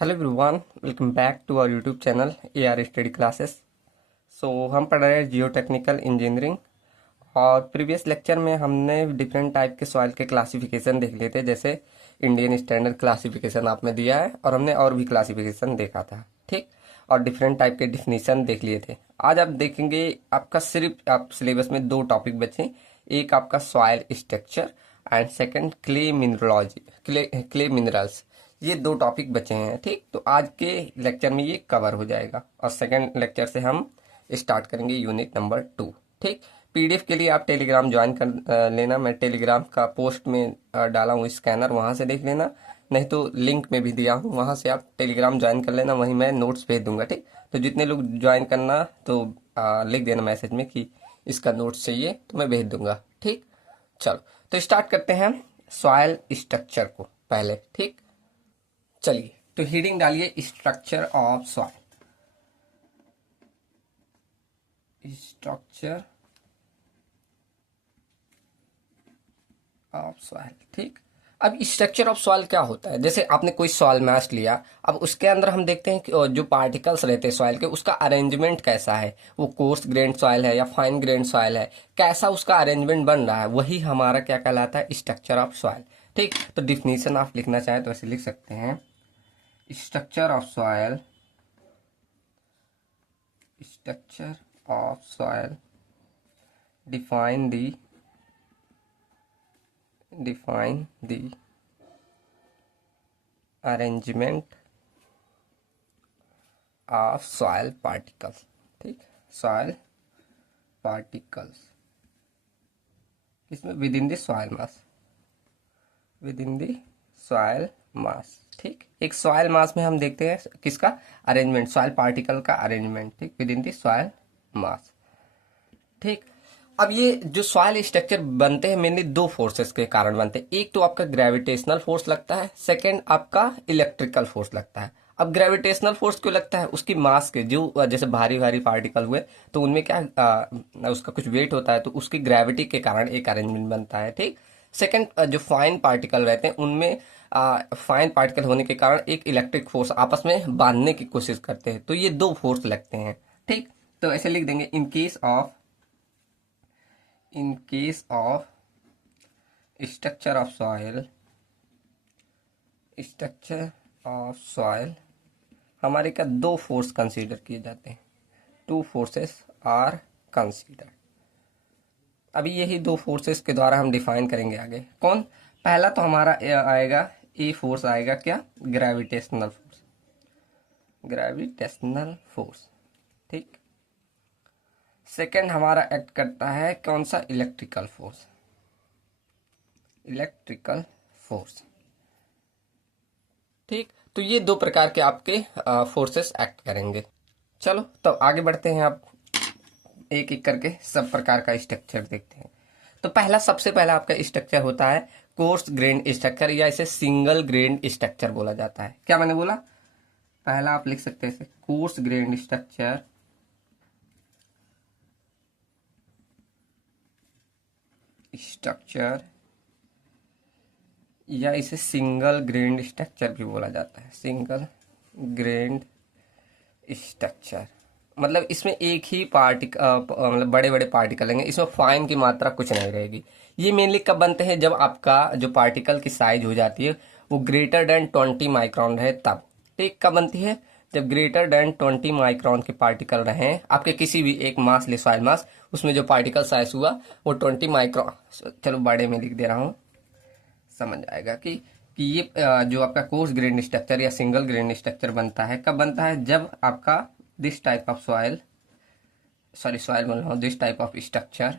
Hello everyone, welcome back to our YouTube channel AR study classes. हम पढ़ रहे हैं जियो टेक्निकल इंजीनियरिंग। और प्रीवियस लेक्चर में हमने डिफरेंट टाइप के सॉइल के क्लासिफिकेशन देख लिए थे, जैसे इंडियन स्टैंडर्ड क्लासिफिकेशन आप में दिया है और हमने और भी क्लासिफिकेशन देखा था, ठीक। और डिफरेंट टाइप के डिफिनीशन देख लिए थे। आज आप देखेंगे, आपका सिर्फ आप सिलेबस में दो टॉपिक बचे। एक आपका soil structure and second clay mineralogy, clay minerals. ये दो टॉपिक बचे हैं, ठीक। तो आज के लेक्चर में ये कवर हो जाएगा और सेकंड लेक्चर से हम स्टार्ट करेंगे यूनिट नंबर 2, ठीक। PDF के लिए आप टेलीग्राम ज्वाइन कर लेना। मैं टेलीग्राम का पोस्ट में डाला हूँ स्कैनर, वहां से देख लेना। नहीं तो लिंक में भी दिया हूँ, वहां से आप टेलीग्राम ज्वाइन कर लेना, वहीं मैं नोट्स भेज दूंगा, ठीक। तो जितने लोग ज्वाइन करना तो लिख देना मैसेज में कि इसका नोट्स चाहिए, तो मैं भेज दूंगा, ठीक। चलो तो स्टार्ट करते हैं सॉइल स्ट्रक्चर को पहले, ठीक। चलिए तो हीडिंग डालिए structure of soil. Structure of soil, ठीक। अब स्ट्रक्चर ऑफ सॉइल क्या होता है? जैसे आपने कोई सॉइल मैश लिया, अब उसके अंदर हम देखते हैं कि जो पार्टिकल्स रहते हैं सॉइल के, उसका अरेंजमेंट कैसा है। वो कोर्स ग्रेन सॉइल है या फाइन ग्रेन सॉइल है, कैसा उसका अरेंजमेंट बन रहा है, वही हमारा क्या कहलाता है, स्ट्रक्चर ऑफ सॉइल, ठीक। तो डिफिनीशन आप लिखना चाहें तो ऐसे लिख सकते हैं, structure of soil, structure of soil define the arrangement of soil particles, ठीक। soil particles इसमें with in the soil mass, with in the soil मास, ठीक। एक सॉइल मास में हम देखते हैं किसका अरेंजमेंट, सॉइल पार्टिकल का अरेंजमेंट, ठीक, विद इन द सॉइल मास, ठीक। अब ये जो सॉइल स्ट्रक्चर बनते हैं मेनली दो फोर्सेस के कारण बनते हैं। एक तो आपका ग्रेविटेशनल फोर्स लगता है, सेकंड आपका इलेक्ट्रिकल फोर्स लगता है। अब ग्रेविटेशनल फोर्स क्यों लगता है? उसकी मास के जो जैसे भारी भारी पार्टिकल हुए तो उनमें क्या उसका कुछ वेट होता है, तो उसकी ग्रेविटी के कारण एक अरेंजमेंट बनता है, ठीक। सेकंड जो फाइन पार्टिकल रहते हैं उनमें फाइन पार्टिकल होने के कारण एक इलेक्ट्रिक फोर्स आपस में बांधने की कोशिश करते हैं, तो ये दो फोर्स लगते हैं, ठीक। तो ऐसे लिख देंगे, in case of structure of soil हमारे का दो फोर्स कंसीडर किए जाते हैं, टू फोर्सेस आर कंसीडर। अभी यही दो फोर्सेस के द्वारा हम डिफाइन करेंगे आगे। कौन? पहला तो हमारा आएगा, ए फोर्स आएगा क्या, ग्रेविटेशनल फोर्स, ग्रेविटेशनल फोर्स, ठीक। सेकेंड हमारा एक्ट करता है कौन सा, इलेक्ट्रिकल फोर्स, इलेक्ट्रिकल फोर्स, ठीक। तो ये दो प्रकार के आपके फोर्सेस एक्ट करेंगे। चलो तो आगे बढ़ते हैं, आप एक एक करके सब प्रकार का स्ट्रक्चर देखते हैं। तो पहला, सबसे पहला आपका स्ट्रक्चर होता है कोर्स ग्रेन स्ट्रक्चर, या इसे सिंगल ग्रेन स्ट्रक्चर बोला जाता है। क्या मैंने बोला? पहला आप लिख सकते हैं इसे कोर्स ग्रेन स्ट्रक्चर, या इसे सिंगल ग्रेन्ड स्ट्रक्चर भी बोला जाता है, सिंगल ग्रेन्ड स्ट्रक्चर। मतलब इसमें एक ही मतलब बड़े बड़े पार्टिकल रहेंगे, इसमें फाइन की मात्रा कुछ नहीं रहेगी। ये मेनली कब बनते हैं? जब आपका जो पार्टिकल की साइज हो जाती है वो ग्रेटर देन 20 माइक्रॉन रहे तब, ठीक। कब बनती है? जब ग्रेटर देन 20 माइक्रॉन के पार्टिकल रहे आपके किसी भी एक मास ले, सॉइल मास, उसमें जो पार्टिकल साइज हुआ वो 20 माइक्रॉन, चलो बड़े में लिख दे रहा हूँ, समझ आएगा कि ये जो आपका कोर्स ग्रेन स्ट्रक्चर या सिंगल ग्रेन स्ट्रक्चर बनता है, कब बनता है? जब आपका दिस टाइप ऑफ सॉइल बोल रहा हूँ, this type of structure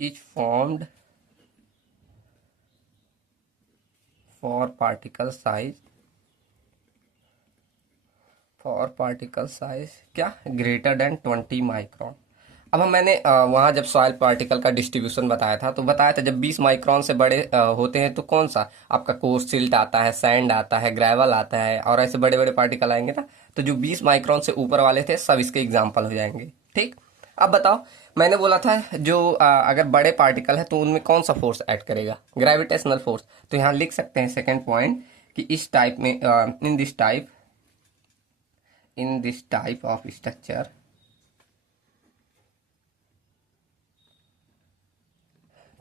is formed for particle size क्या, ग्रेटर देन 20 माइक्रॉन। अब मैंने वहां जब सॉइल पार्टिकल का डिस्ट्रीब्यूशन बताया था तो बताया था जब 20 माइक्रॉन से बड़े होते हैं तो कौन सा आपका कोर्स सिल्ट आता है, सैंड आता है, ग्रेवल आता है, और ऐसे बड़े बड़े पार्टिकल आएंगे ना। तो जो 20 माइक्रॉन से ऊपर वाले थे सब इसके एग्जाम्पल हो जाएंगे, ठीक। अब बताओ, मैंने बोला था जो अगर बड़े पार्टिकल है तो उनमें कौन सा फोर्स ऐड करेगा, ग्रेविटेशनल फोर्स। तो यहाँ लिख सकते हैं सेकेंड पॉइंट, कि इस टाइप में इन दिस टाइप ऑफ स्ट्रक्चर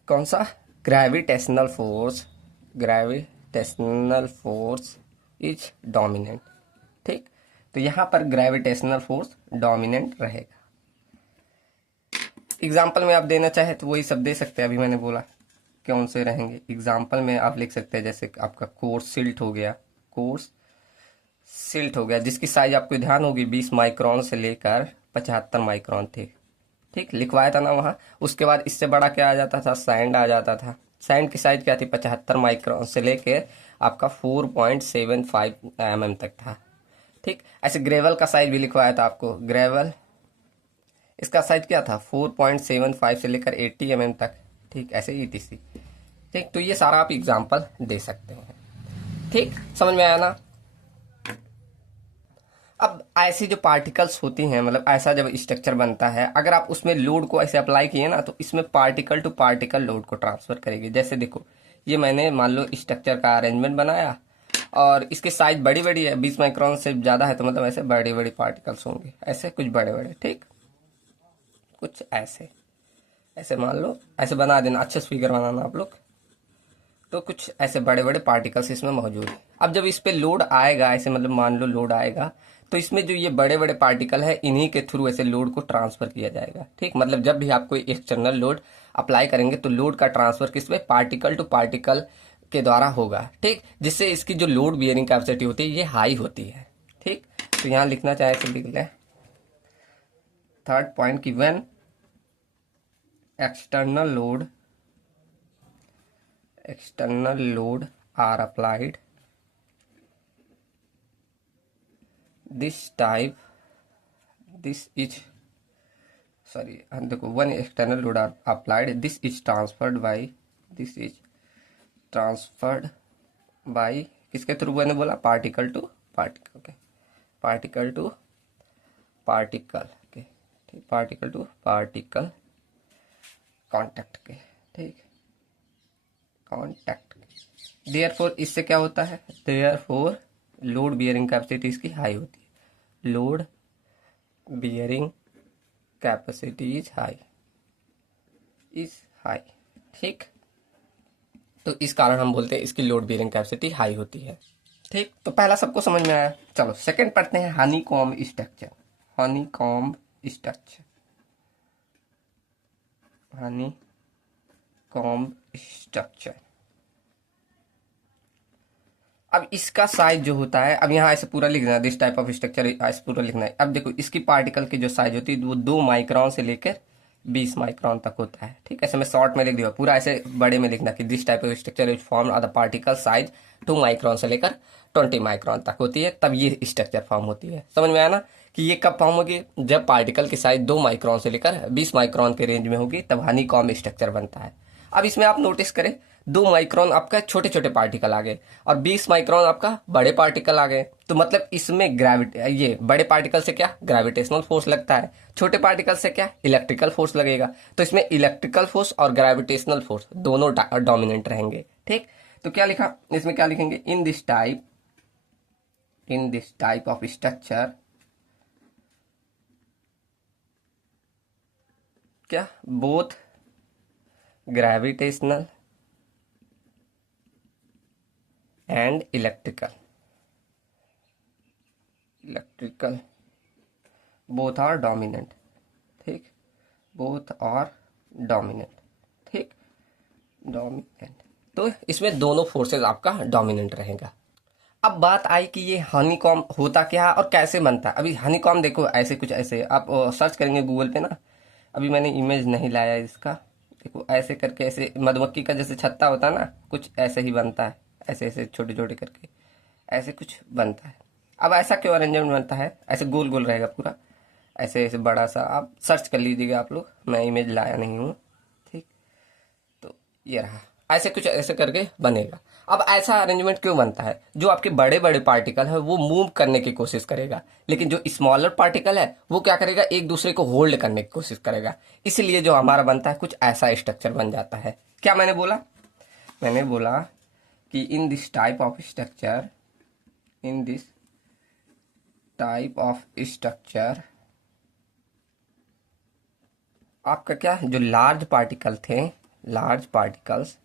कौन सा ग्रेविटेशनल फोर्स इज डोमिनेंट। ठीक, तो यहां पर ग्रेविटेशनल फोर्स डोमिनेंट रहेगा। एग्जाम्पल में आप देना चाहे तो वही सब दे सकते हैं, अभी मैंने बोला कौन से रहेंगे। एग्जाम्पल में आप लिख सकते हैं जैसे आपका कोर्स सिल्ट हो गया, जिसकी साइज आपको ध्यान होगी 20 माइक्रोन से लेकर 75 माइक्रोन थे। ठीक, लिखवाया था ना वहां। उसके बाद इससे बड़ा क्या आ जाता था, सैंड आ जाता था। सैंड की साइज क्या थी, 75 माइक्रोन से लेके आपका 4.75 mm तक था। ठीक, ऐसे ग्रेवल का साइज भी लिखवाया था आपको। ग्रेवल इसका साइज क्या था, 4.75 से लेकर 80 mm तक। ठीक, ऐसे ही थी। ठीक, तो ये सारा आप एग्जाम्पल दे सकते हैं। ठीक, समझ में आया ना। अब ऐसी जो पार्टिकल्स होती हैं, मतलब ऐसा जब स्ट्रक्चर बनता है, अगर आप उसमें लोड को ऐसे अप्लाई किए ना, तो इसमें पार्टिकल टू पार्टिकल लोड को ट्रांसफर करेगी। जैसे देखो, ये मैंने मान लो स्ट्रक्चर का अरेंजमेंट बनाया और इसकी साइज बड़ी बड़ी है, 20 माइक्रोन से ज्यादा है, तो मतलब ऐसे बड़ी बड़ी पार्टिकल्स होंगे, ऐसे कुछ बड़े बड़े। ठीक, कुछ ऐसे ऐसे मान लो, ऐसे बना देना, अच्छे से फिगर बनाना आप लोग। तो कुछ ऐसे बड़े बड़े पार्टिकल्स इसमें मौजूद है। अब जब इस पे लोड आएगा, ऐसे मतलब मान लो लोड आएगा, तो इसमें जो ये बड़े बड़े पार्टिकल है, इन्हीं के थ्रू ऐसे लोड को ट्रांसफर किया जाएगा। ठीक, मतलब जब भी आप कोई एक्सटर्नल लोड अप्लाई करेंगे तो लोड का ट्रांसफर किस पे, पार्टिकल टू पार्टिकल के द्वारा होगा। ठीक, जिससे इसकी जो लोड बियरिंग कैपेसिटी होती है ये हाई होती है। ठीक, तो यहाँ लिखना चाहे तो लिख लें थर्ड पॉइंट की when external load are applied, when external load are applied, this is transferred by किसके थ्रू मैंने बोला, पार्टिकल टू पार्टिकल के, पार्टिकल टू पार्टिकल कांटेक्ट के। ठीक, कांटेक्ट। देयरफॉर इससे क्या होता है, देयरफॉर लोड बियरिंग कैपेसिटी इसकी हाई होती है। Load bearing capacity is high. ठीक, तो इस कारण हम बोलते हैं इसकी लोड बियरिंग कैपेसिटी हाई होती है। ठीक, तो पहला सबको समझ में आया। चलो सेकंड पढ़ते हैं, हनीकॉम्ब स्ट्रक्चर। Honeycomb structure. अब इसका साइज जो होता है, अब यहाँ ऐसे पूरा लिखना है, दिस टाइप ऑफ स्ट्रक्चर ऐसे पूरा लिखना है। अब देखो, इसकी पार्टिकल की जो साइज होती है वो 2 माइक्रोन से लेकर 20 माइक्रोन तक होता है। ठीक, ऐसे मैं शॉर्ट में लिख दिया, पूरा ऐसे बड़े में लिखना कि this type of structure is form of the particle size 2 micron से लेकर 20 माइक्रोन तक होती है, तब ये स्ट्रक्चर फॉर्म होती है। समझ में आया ना कि ये कब फॉर्म होगी, जब पार्टिकल की साइज 2 माइक्रोन से लेकर 20 माइक्रोन के रेंज में होगी, तब हनीकॉम्ब स्ट्रक्चर बनता है। अब इसमें आप नोटिस करें, 2 माइक्रोन आपका छोटे छोटे पार्टिकल आ गए और 20 माइक्रोन आपका बड़े पार्टिकल आ गए। तो मतलब इसमें ये बड़े पार्टिकल से क्या, ग्रेविटेशनल फोर्स लगता है, छोटे पार्टिकल से क्या, इलेक्ट्रिकल फोर्स लगेगा। तो इसमें इलेक्ट्रिकल फोर्स और ग्रेविटेशनल फोर्स दोनों डोमिनेंट रहेंगे। ठीक, तो क्या लिखा इसमें, क्या लिखेंगे, in this type of structure, क्या, both gravitational and electrical both are dominant. ठीक, बोथ आर डोमिनेंट। ठीक, डोमिनेंट, तो इसमें दोनों फोर्सेस आपका डोमिनेंट रहेगा। अब बात आई कि ये हनीकॉम्ब होता क्या है और कैसे बनता है। अभी हनीकॉम्ब देखो, ऐसे कुछ ऐसे आप सर्च करेंगे गूगल पे ना, अभी मैंने इमेज नहीं लाया इसका, देखो ऐसे करके, ऐसे मधुमक्खी का जैसे छत्ता होता है ना, कुछ ऐसे ही बनता है, ऐसे ऐसे छोटे छोटे करके ऐसे कुछ बनता है। अब ऐसा क्यों अरेंजमेंट बनता है, ऐसे गोल गोल रहेगा पूरा, ऐसे ऐसे बड़ा सा, आप सर्च कर लीजिएगा आप लोग, मैं इमेज लाया नहीं हूँ। ठीक, तो ये रहा, ऐसे कुछ ऐसे करके बनेगा। अब ऐसा अरेंजमेंट क्यों बनता है, जो आपके बड़े बड़े पार्टिकल है वो मूव करने की कोशिश करेगा, लेकिन जो स्मॉलर पार्टिकल है वो क्या करेगा, एक दूसरे को होल्ड करने की कोशिश करेगा। इसलिए जो हमारा बनता है कुछ ऐसा स्ट्रक्चर बन जाता है। क्या मैंने बोला कि इन this type of structure, in this type of structure आपका क्या जो लार्ज पार्टिकल थे, लार्ज पार्टिकल्स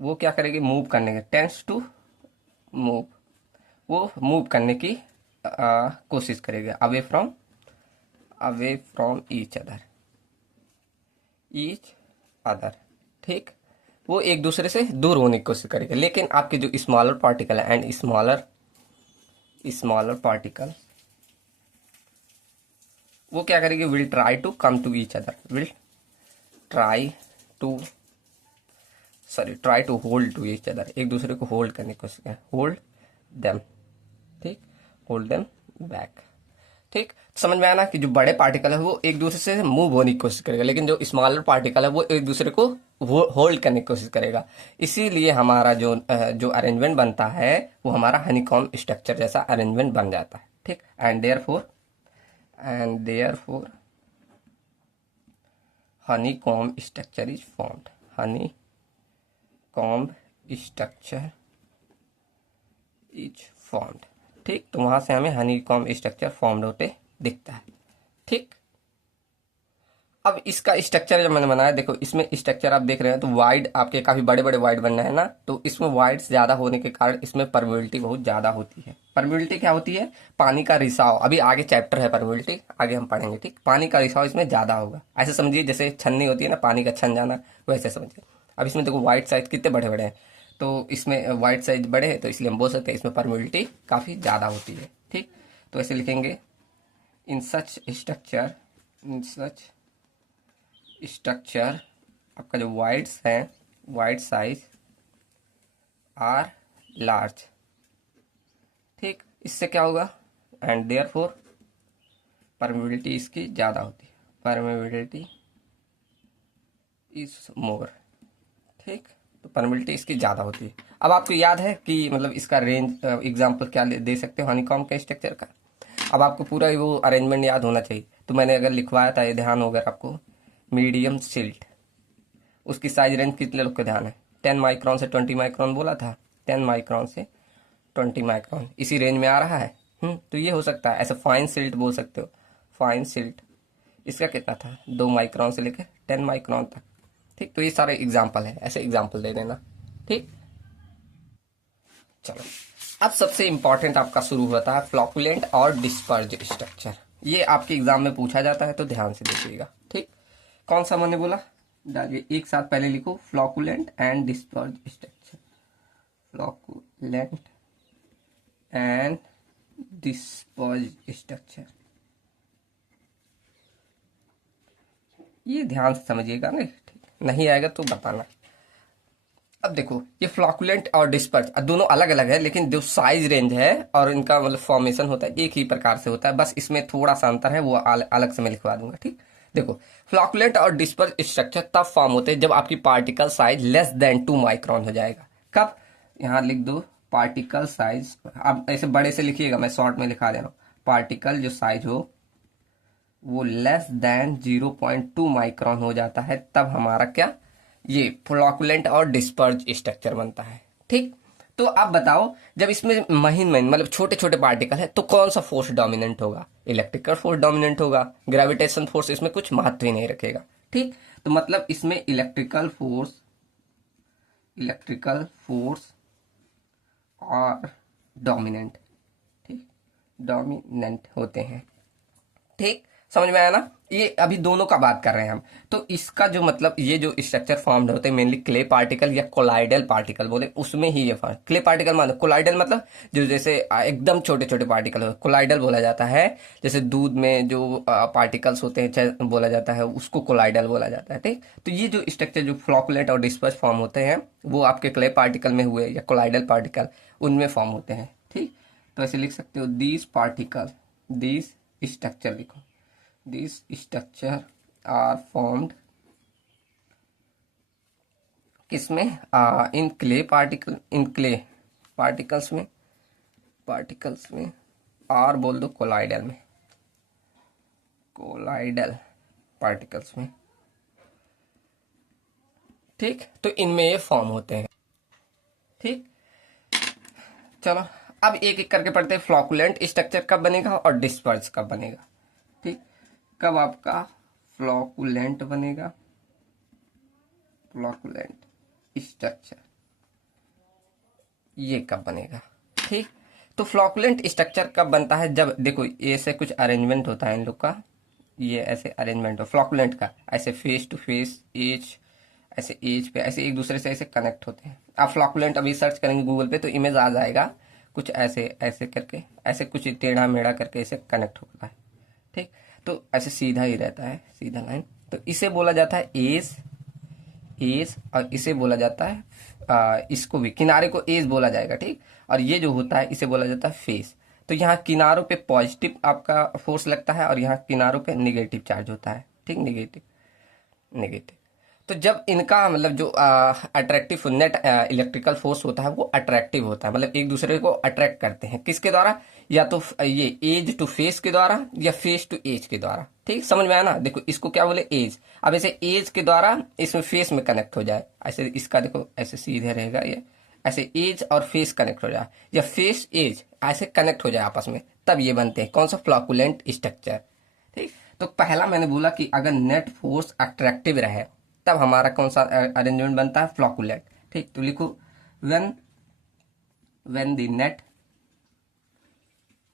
वो क्या करेगी, मूव करने के, टेंस टू मूव, वो मूव करने की कोशिश करेगा अवे फ्रॉम ईच अदर। ठीक, वो एक दूसरे से दूर होने की कोशिश करेगा। लेकिन आपके जो स्मॉलर पार्टिकल है एंड स्मॉलर पार्टिकल वो क्या करेगी, will try to come to each other, will try to hold to each other, एक दूसरे को होल्ड करने की कोशिश करें, होल्ड देम। ठीक, होल्ड देम बैक। ठीक, समझ में आया ना कि जो बड़े पार्टिकल है वो एक दूसरे से मूव होने की कोशिश करेगा, लेकिन जो स्मॉलर पार्टिकल है वो एक दूसरे को होल्ड करने की कोशिश करेगा। इसीलिए हमारा जो अरेंजमेंट बनता है वो हमारा हनीकॉम्ब स्ट्रक्चर जैसा अरेंजमेंट बन जाता है। ठीक, and therefore honeycomb structure is formed, honeycomb structure is formed। ठीक, तो वहां से हमें honeycomb structure formed होते दिखता है। ठीक, अब इसका स्ट्रक्चर जब मैंने बनाया, देखो इसमें स्ट्रक्चर आप देख रहे हैं तो वाइड आपके काफी बड़े बड़े वाइड बनना है ना, तो इसमें वाइड ज्यादा होने के कारण इसमें परमेबिलिटी बहुत ज्यादा होती है। परमेबिलिटी क्या होती है, पानी का रिसाव, अभी आगे चैप्टर है परमेबिलिटी, आगे हम पढ़ेंगे। ठीक, पानी का रिसाव इसमें ज्यादा होगा। ऐसे समझिए जैसे छन्नी होती है ना, पानी का छन जाना, वैसे समझिए। अब इसमें देखो वाइड साइज कितने बड़े बड़े हैं, तो इसमें वाइड साइज बड़े है तो इसलिए हम बोल सकते हैं इसमें परमेबिलिटी काफी ज्यादा होती है। ठीक, तो ऐसे लिखेंगे, इन सच स्ट्रक्चर आपका जो वाइड्स हैं, वाइड साइज आर लार्ज। ठीक, इससे क्या होगा, एंड देयरफॉर परमेबिलिटी इसकी ज्यादा होती है, परमेबिलिटी इज मोर। ठीक, तो परमेबिलिटी इसकी ज्यादा होती है। अब आपको याद है कि मतलब इसका रेंज एग्जांपल क्या दे सकते हो हनीकॉम्ब के स्ट्रक्चर का। अब आपको पूरा वो अरेंजमेंट याद होना चाहिए, तो मैंने अगर लिखवाया था, ये ध्यान होगा आपको, मीडियम सिल्ट, उसकी साइज रेंज कितने लोग को ध्यान है, 10 माइक्रॉन से 20 माइक्रॉन बोला था, 10 माइक्रॉन से 20 माइक्रॉन इसी रेंज में आ रहा है। तो ये हो सकता है, ऐसे फाइन सिल्ट बोल सकते हो, फाइन सिल्ट इसका कितना था, 2 माइक्रॉन से लेकर 10 माइक्रॉन तक। ठीक, तो ये सारे एग्जाम्पल है, ऐसे एग्जाम्पल दे देना। ठीक, चलो अब सबसे इंपॉर्टेंट आपका शुरू होता है फ्लॉकुलेंट और डिस्पर्ज स्ट्रक्चर। ये आपके एग्जाम में पूछा जाता है, तो ध्यान से देखिएगा। ठीक, कौन सा मैंने बोला, डालिए एक साथ, पहले लिखो flocculent and disperse structure, flocculent and disperse structure. ये ध्यान से समझिएगा ना, ठीक, नहीं आएगा तो बताना। अब देखो ये फ्लॉकुलेंट और डिस्पर्ज दोनों अलग अलग है, लेकिन जो साइज रेंज है और इनका मतलब फॉर्मेशन होता है एक ही प्रकार से होता है, बस इसमें थोड़ा सा अंतर है, वो अलग से मैं लिखवा दूंगा। ठीक, देखो फ्लॉकुलेंट और डिस्पर्ज स्ट्रक्चर तब फॉर्म होते हैं जब आपकी particle size less than 2 micron हो जाएगा। कब, यहाँ लिख दो पार्टिकल साइज, अब ऐसे बड़े से लिखिएगा, मैं शॉर्ट में लिखा दे रहा हूँ, पार्टिकल जो साइज हो वो लेस देन 0.2 माइक्रॉन हो जाता है, तब हमारा क्या, ये फ्लॉकुलेंट और डिस्पर्ज स्ट्रक्चर बनता है। ठीक, तो आप बताओ जब इसमें महीन महीन मतलब छोटे छोटे पार्टिकल है तो कौन सा फोर्स डोमिनेंट होगा, इलेक्ट्रिकल फोर्स डोमिनेंट होगा, ग्रेविटेशन फोर्स इसमें कुछ महत्व ही नहीं रखेगा। ठीक, तो मतलब इसमें इलेक्ट्रिकल फोर्स और डोमिनेंट, ठीक, डोमिनेंट होते हैं। ठीक, समझ में आया ना, ये अभी दोनों का बात कर रहे हैं हम। तो इसका जो मतलब ये जो स्ट्रक्चर फॉर्म्ड होते हैं मेनली क्ले पार्टिकल या कोलाइडल पार्टिकल बोले, उसमें ही ये फॉर्म, क्ले पार्टिकल मतलब, कोलाइडल मतलब जो जैसे एकदम छोटे छोटे पार्टिकल हो, कोलाइडल बोला जाता है। जैसे दूध में जो पार्टिकल्स होते हैं बोला जाता है, उसको कोलाइडल बोला जाता है। ठीक, तो ये जो स्ट्रक्चर जो फ्लॉकुलेंट और डिस्पर्स फॉर्म होते हैं वो आपके क्ले पार्टिकल में हुए या कोलाइडल पार्टिकल उनमें फॉर्म होते हैं। ठीक, तो ऐसे लिख सकते हो दीज पार्टिकल, दीज स्ट्रक्चर लिखो, these structure are formed किसमें, इन क्ले पार्टिकल, इन क्ले पार्टिकल्स में और बोल दो कोलाइडल में, कोलाइडल पार्टिकल्स में। ठीक, तो इनमें ये फॉर्म होते हैं। ठीक, चलो अब एक एक करके पढ़ते हैं। फ्लॉकुलेंट स्ट्रक्चर कब बनेगा और डिस्पर्स कब बनेगा। ठीक, कब आपका फ्लॉकुलेंट बनेगा, फ्लॉकुलेंट स्ट्रक्चर ये कब बनेगा। ठीक, तो फ्लॉकुलेंट स्ट्रक्चर कब बनता है, जब देखो ऐसे कुछ अरेंजमेंट होता है इन लोग का, ये ऐसे अरेंजमेंट हो फ्लॉकुलेंट का, ऐसे फेस टू फेस एज, ऐसे एज पे ऐसे एक दूसरे से ऐसे कनेक्ट होते हैं। आप फ्लॉकुलेंट अभी सर्च करेंगे गूगल पे तो इमेज आ जाएगा, कुछ ऐसे ऐसे करके, ऐसे कुछ टेढ़ा मेढ़ा करके ऐसे कनेक्ट होता है। ठीक, तो ऐसे सीधा ही रहता है, सीधा लाइन, तो इसे बोला जाता है एज, एज, और इसे बोला जाता है इसको भी किनारे को एज बोला जाएगा। ठीक, और ये जो होता है इसे बोला जाता है फेस। तो यहाँ किनारों पे पॉजिटिव आपका फोर्स लगता है और यहाँ किनारों पे निगेटिव चार्ज होता है। ठीक, निगेटिव, नेगेटिव। तो जब इनका मतलब जो अट्रैक्टिव नेट इलेक्ट्रिकल फोर्स होता है वो अट्रैक्टिव होता है, मतलब एक दूसरे को अट्रैक्ट करते हैं, किसके द्वारा, या तो ये एज टू फेस के द्वारा या फेस टू एज के द्वारा। ठीक, समझ में आया ना। देखो इसको क्या बोले, एज, अब ऐसे एज के द्वारा इसमें फेस में कनेक्ट हो जाए, ऐसे इसका देखो ऐसे सीधे रहेगा ये, ऐसे एज और फेस कनेक्ट हो जाए, या फेस एज ऐसे कनेक्ट हो जाए आपस में, तब ये बनते हैं कौन सा, फ्लॉकुलेंट स्ट्रक्चर। ठीक, तो पहला मैंने बोला कि अगर नेट फोर्स अट्रैक्टिव रहे तब हमारा कौन सा अरेंजमेंट बनता है, फ्लॉकुलेंट। ठीक, तो लिखो when when the net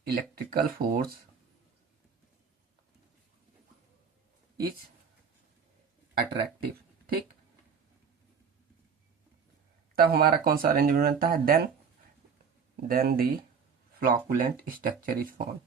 electrical force is attractive. ठीक, तब हमारा कौन सा अरेंजमेंट बनता है, then the flocculent structure is form.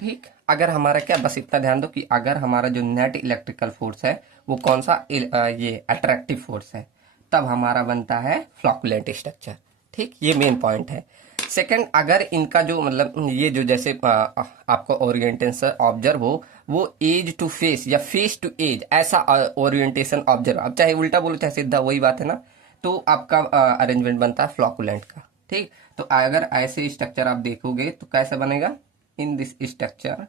ठीक, अगर हमारा क्या, बस इतना ध्यान दो कि अगर हमारा जो नेट इलेक्ट्रिकल फोर्स है वो कौन सा ये अट्रैक्टिव फोर्स है, तब हमारा बनता है फ्लॉकुलेंट स्ट्रक्चर। ठीक, ये मेन पॉइंट है। सेकंड, अगर इनका जो मतलब ये जो जैसे आपको ओरिएंटेशन ऑब्जर्व हो वो एज टू फेस या फेस टू एज ऐसा ओरिएंटेशन ऑब्जर्व, अब चाहे उल्टा बोलो चाहे सीधा वही बात है ना, तो आपका अरेंजमेंट बनता है फ्लॉकुलेंट का। ठीक, तो अगर ऐसे स्ट्रक्चर आप देखोगे तो कैसे बनेगा, in this structure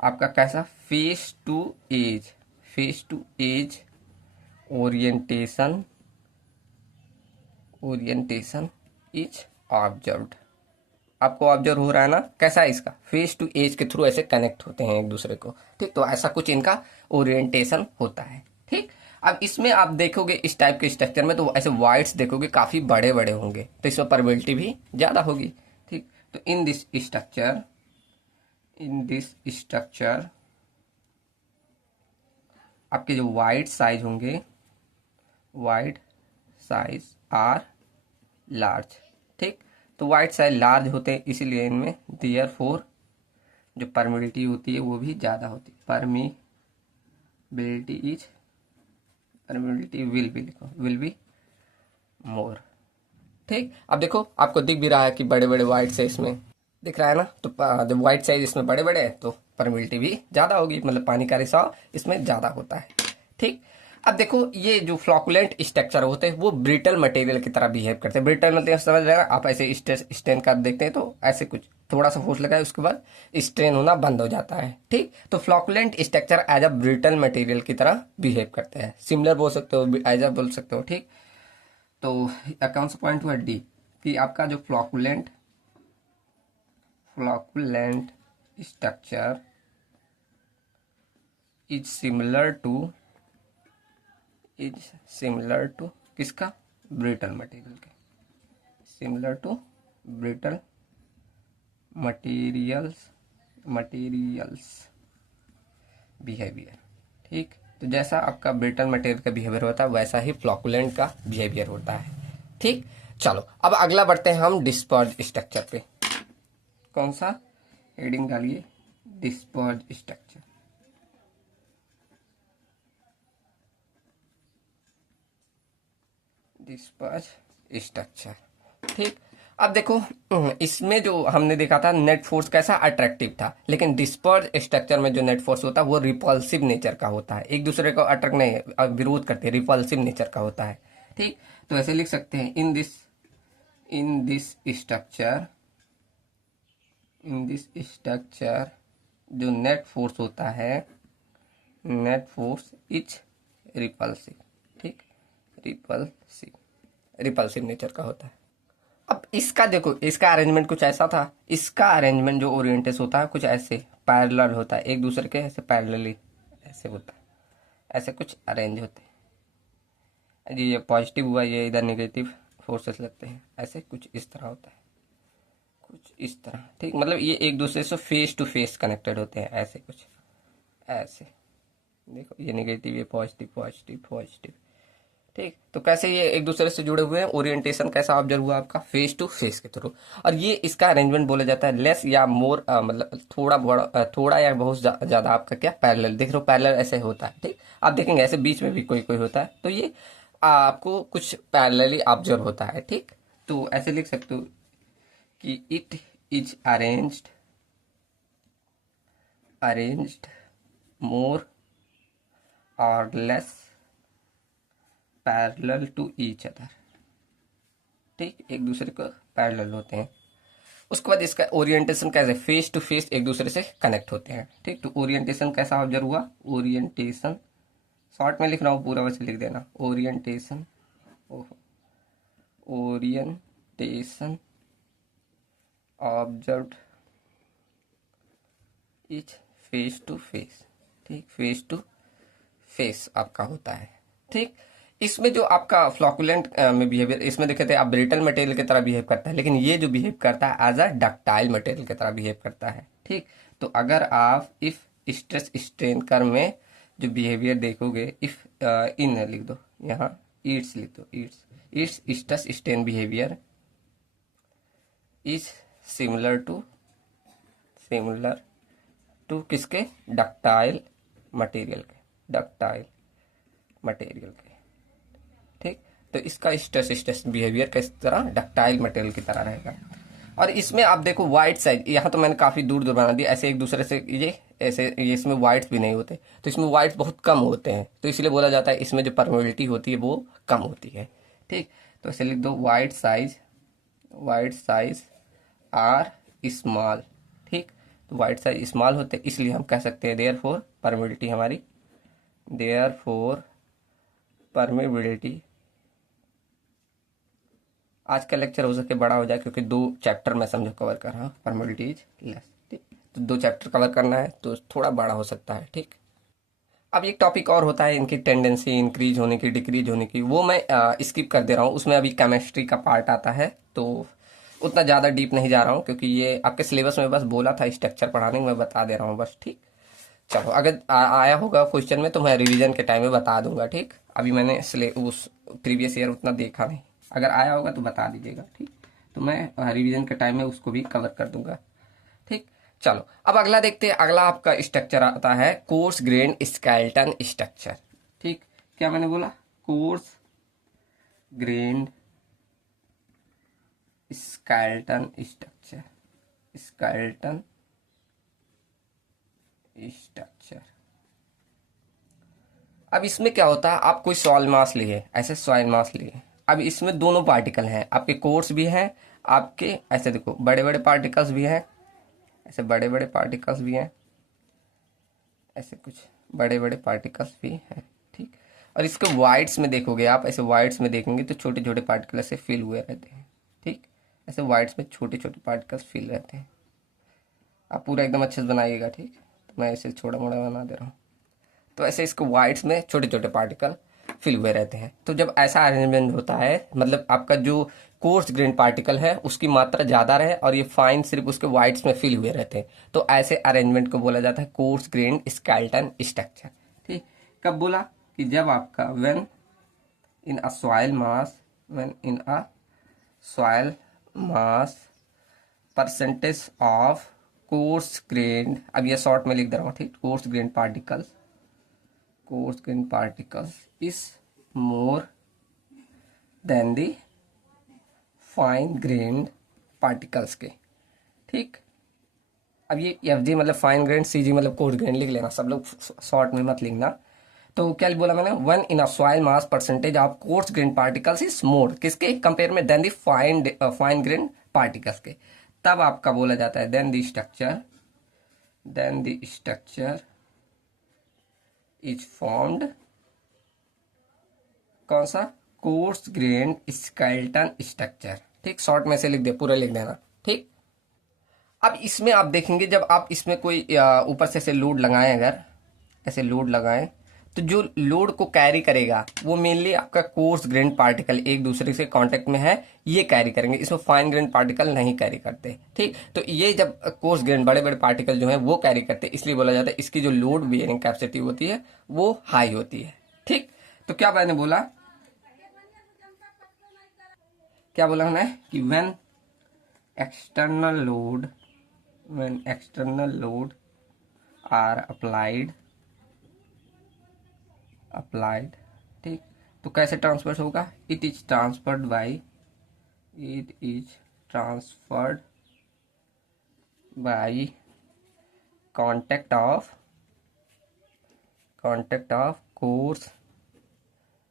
आपका कैसा, face to edge orientation is observed. आपको ऑब्जर्व हो रहा है ना, कैसा है इसका, फेस टू एज के थ्रू ऐसे कनेक्ट होते हैं एक दूसरे को। ठीक, तो ऐसा कुछ इनका ओरिएंटेशन होता है। ठीक, अब इसमें आप देखोगे इस टाइप के स्ट्रक्चर में तो ऐसे वाइड्स देखोगे काफी बड़े बड़े होंगे, तो इसमें परमिटिविटी भी ज्यादा होगी। ठीक, तो इन दिस स्ट्रक्चर आपके जो वाइड साइज होंगे, वाइड साइज आर लार्ज। ठीक, तो वाइड साइज लार्ज होते हैं इसीलिए इनमें देयरफॉर जो परमिटिविटी होती है वो भी ज्यादा होती है, परमिटिविटी विल बी मोर। ठीक, अब देखो आपको दिख भी रहा है कि बड़े बड़े वाइट से इसमें दिख रहा है ना, तो जब वाइट साइज इसमें बड़े बड़े हैं तो परमिटिविटी भी ज्यादा होगी, मतलब पानी का रिसाव इसमें ज्यादा होता है। ठीक, अब देखो ये जो फ्लॉकुलेंट स्ट्रक्चर होते हैं वो ब्रिटल मटेरियल की तरह बिहेव करते हैं। ब्रिटल मतलब समझ रहे हैं आप, ऐसे स्ट्रेन का देखते हैं तो ऐसे कुछ थोड़ा सा फोर्स लगा है उसके बाद स्ट्रेन होना बंद हो जाता है। ठीक, तो flocculent structure as a brittle material की तरह बिहेव करते हैं, सिमिलर बोल सकते हो, एज अ बोल सकते हो। ठीक, तो कौन सा पॉइंट हुआ, डी, कि आपका जो flocculent structure is similar to किसका, ब्रिटल मटेरियल के, similar to brittle materials behaviour. ठीक, तो जैसा आपका ब्रिटल मटेरियल का बिहेवियर होता है वैसा ही फ्लॉकुलेंट का बिहेवियर होता है। ठीक, चलो अब अगला बढ़ते हैं हम डिस्पर्ज स्ट्रक्चर पे। कौन सा हेडिंग डालिए, डिस्पर्ज स्ट्रक्चर। Disperse structure. ठीक, अब देखो इसमें जो हमने देखा था नेट फोर्स कैसा अट्रैक्टिव था, लेकिन डिस्पर्ज स्ट्रक्चर में जो नेट फोर्स होता है वो रिपल्सिव नेचर का होता है, एक दूसरे को अट्रैक्ट नहीं, विरोध करते, रिपल्सिव नेचर का होता है। ठीक, तो ऐसे लिख सकते हैं in this structure in this structure जो नेट फोर्स होता है, नेट फोर्स इज रिपल्सिव। ठीक, रिपल्सिव नेचर का होता है। अब इसका देखो, इसका अरेंजमेंट कुछ ऐसा था। इसका अरेंजमेंट जो ओरिएंटेस होता है कुछ ऐसे पैरेलल होता है, एक दूसरे के ऐसे पैरेलली ऐसे होता है, ऐसे कुछ अरेंज होते हैं। ये पॉजिटिव हुआ, ये इधर नेगेटिव फोर्सेस लगते हैं, ऐसे कुछ इस तरह होता है, कुछ इस तरह। ठीक, मतलब ये एक दूसरे से फेस टू फेस कनेक्टेड होते हैं, ऐसे कुछ ऐसे। देखो ये नेगेटिव, ये पॉजिटिव, पॉजिटिव, पॉजिटिव। ठीक, तो कैसे ये एक दूसरे से जुड़े हुए हैं, ओरिएंटेशन कैसा ऑब्जर्व हुआ आपका, फेस टू फेस के थ्रू। और ये इसका अरेंजमेंट बोला जाता है लेस या मोर, मतलब थोड़ा बड़ा, थोड़ा या बहुत ज्यादा आपका क्या पैरेलल। देख रहे हो पैरेलल ऐसे होता है। ठीक, आप देखेंगे ऐसे बीच में भी कोई कोई होता है, तो ये आपको कुछ पैरेलली ऑब्जर्व होता है। ठीक, तो ऐसे लिख सकते हो कि इट इज अरेंज्ड मोर और less parallel to each other. ठीक, एक दूसरे को पैरेलल होते हैं। उसके बाद इसका ओरिएंटेशन कैसे, फेस टू फेस एक दूसरे से कनेक्ट होते हैं। ठीक, तो ओरिएंटेशन कैसा ऑब्जर्व हुआ, ओरिएंटेशन शॉर्ट में लिख रहा हूँ, पूरा वैसे लिख देना, orientation, orientation observed is face to face. ठीक, फेस टू फेस आपका होता है। ठीक, इसमें जो आपका फ्लॉकुलेंट में बिहेवियर, इसमें देखे थे आप ब्रिटल मटेरियल की तरह बिहेव करता है, लेकिन ये जो बिहेव करता है एज अ डक्टाइल मटेरियल की तरह बिहेव करता है। ठीक, तो अगर आप इफ स्ट्रेस स्ट्रेन कर्व में जो बिहेवियर देखोगे, इफ इन लिख दो यहाँ, इट्स लिख दो, it's stress strain behaviour is similar to किसके, डक्टाइल मटेरियल के। ठीक, तो इसका स्ट्रेस बिहेवियर किस तरह, डक्टाइल मटेरियल की तरह रहेगा। और इसमें आप देखो वाइट साइज, यहाँ तो मैंने काफी दूर दूर बना दिया, ऐसे एक दूसरे से ये ऐसे, ये इसमें वाइट्स भी नहीं होते, तो इसमें वाइट्स बहुत कम होते हैं, तो इसलिए बोला जाता है इसमें जो परमेबिलिटी होती है वो कम होती है। ठीक, तो ऐसे लिख दो वाइट साइज आर स्मॉल। ठीक, तो वाइट साइज स्मॉल होते हैं, इसलिए हम कह सकते हैं देयरफॉर परमेबिलिटी हमारी, परमेबिलिटी। आज का लेक्चर हो सके बड़ा हो जाए, क्योंकि 2 चैप्टर मैं समझो कवर कर रहा हूँ, परमेबिलिटी इज लेस। ठीक, तो 2 चैप्टर कवर करना है तो थोड़ा बड़ा हो सकता है। ठीक, अब एक टॉपिक और होता है इनकी टेंडेंसी इंक्रीज होने की, डिक्रीज होने की, वो मैं स्किप कर दे रहा हूँ। उसमें अभी केमिस्ट्री का पार्ट आता है, तो उतना ज़्यादा डीप नहीं जा रहा हूँ, क्योंकि ये आपके सिलेबस में बस बोला था स्ट्रक्चर पढ़ाने में, मैं बता दे रहा हूँ बस। ठीक, चलो अगर आया होगा क्वेश्चन में तो मैं रिवीजन के टाइम में बता दूंगा। ठीक, अभी मैंने उस प्रीवियस ईयर उतना देखा नहीं, अगर आया होगा तो बता दीजिएगा। ठीक, तो मैं रिवीजन के टाइम में उसको भी कवर कर दूंगा। ठीक, चलो अब अगला देखते हैं। अगला आपका स्ट्रक्चर आता है कोर्स ग्रेन स्केलेटन स्ट्रक्चर। ठीक, क्या मैंने बोला, कोर्स ग्रेन स्केलेटन स्ट्रक्चर, अब इसमें क्या होता है, आप कोई सॉइल मास लिए, ऐसे सॉइल मास लिए, अब इसमें दोनों पार्टिकल हैं, आपके कोर्स भी हैं, आपके ऐसे देखो बड़े बड़े पार्टिकल्स भी हैं, ऐसे बड़े बड़े पार्टिकल्स भी हैं, ऐसे कुछ बड़े बड़े पार्टिकल्स भी हैं। ठीक, और इसके वाइड्स में देखोगे आप, ऐसे वाइड्स में देखेंगे तो छोटे छोटे पार्टिकल ऐसे फिल हुए रहते हैं। ठीक, ऐसे वाइड्स में छोटे छोटे पार्टिकल्स फिल रहते हैं। आप पूरा एकदम अच्छे से बनाइएगा। ठीक, तो मैं ऐसे छोटा मोटा बना दे रहा हूँ, तो ऐसे इसके वाइड्स में छोटे छोटे पार्टिकल फिल हुए रहते हैं। तो जब ऐसा अरेंजमेंट होता है, मतलब आपका जो कोर्स ग्रेन पार्टिकल है उसकी मात्रा ज़्यादा रहे और ये फाइन सिर्फ उसके वाइड्स में फिल हुए रहते हैं, तो ऐसे अरेंजमेंट को बोला जाता है कोर्स ग्रेन स्केलेटन स्ट्रक्चर। ठीक, कब बोला कि जब आपका when in a soil mass percentage of coarse grain, अब ये शॉर्ट में लिख दे रहा हूँ। ठीक, coarse grain particles is more than the fine grained particles के। ठीक, अब ये FG मतलब फाइन ग्रेन, CG मतलब कोर्स ग्रेन लिख लेना, सब लोग शॉर्ट में मत लिखना। तो क्या बोला मैंने, one in a soil mass percentage of coarse grain particles is more, किसके कंपेयर में, then the fine grain particles के। तब आपका बोला जाता है then the structure is formed, कौन सा, कोर्स ग्रेन स्केलेटन स्ट्रक्चर। ठीक, शॉर्ट में से लिख दे, पूरा लिख देना। ठीक, अब इसमें आप देखेंगे जब आप इसमें कोई ऊपर से ऐसे लोड लगाएं, अगर ऐसे लोड लगाएं तो जो लोड को कैरी करेगा वो मेनली आपका कोर्स ग्रेन पार्टिकल एक दूसरे से कांटेक्ट में है, ये कैरी करेंगे। इसमें फाइन ग्रेन पार्टिकल नहीं कैरी करते। ठीक, तो ये जब कोर्स ग्रेन बड़े बड़े पार्टिकल जो है वो कैरी करते हैं, इसलिए बोला जाता है इसकी जो लोड बियरिंग कैपेसिटी होती है वो हाई होती है। ठीक, तो क्या मैंने बोला, क्या बोला हमने कि when external load are applied, ठीक, तो कैसे ट्रांसफर होगा, it is transferred by contact of coarse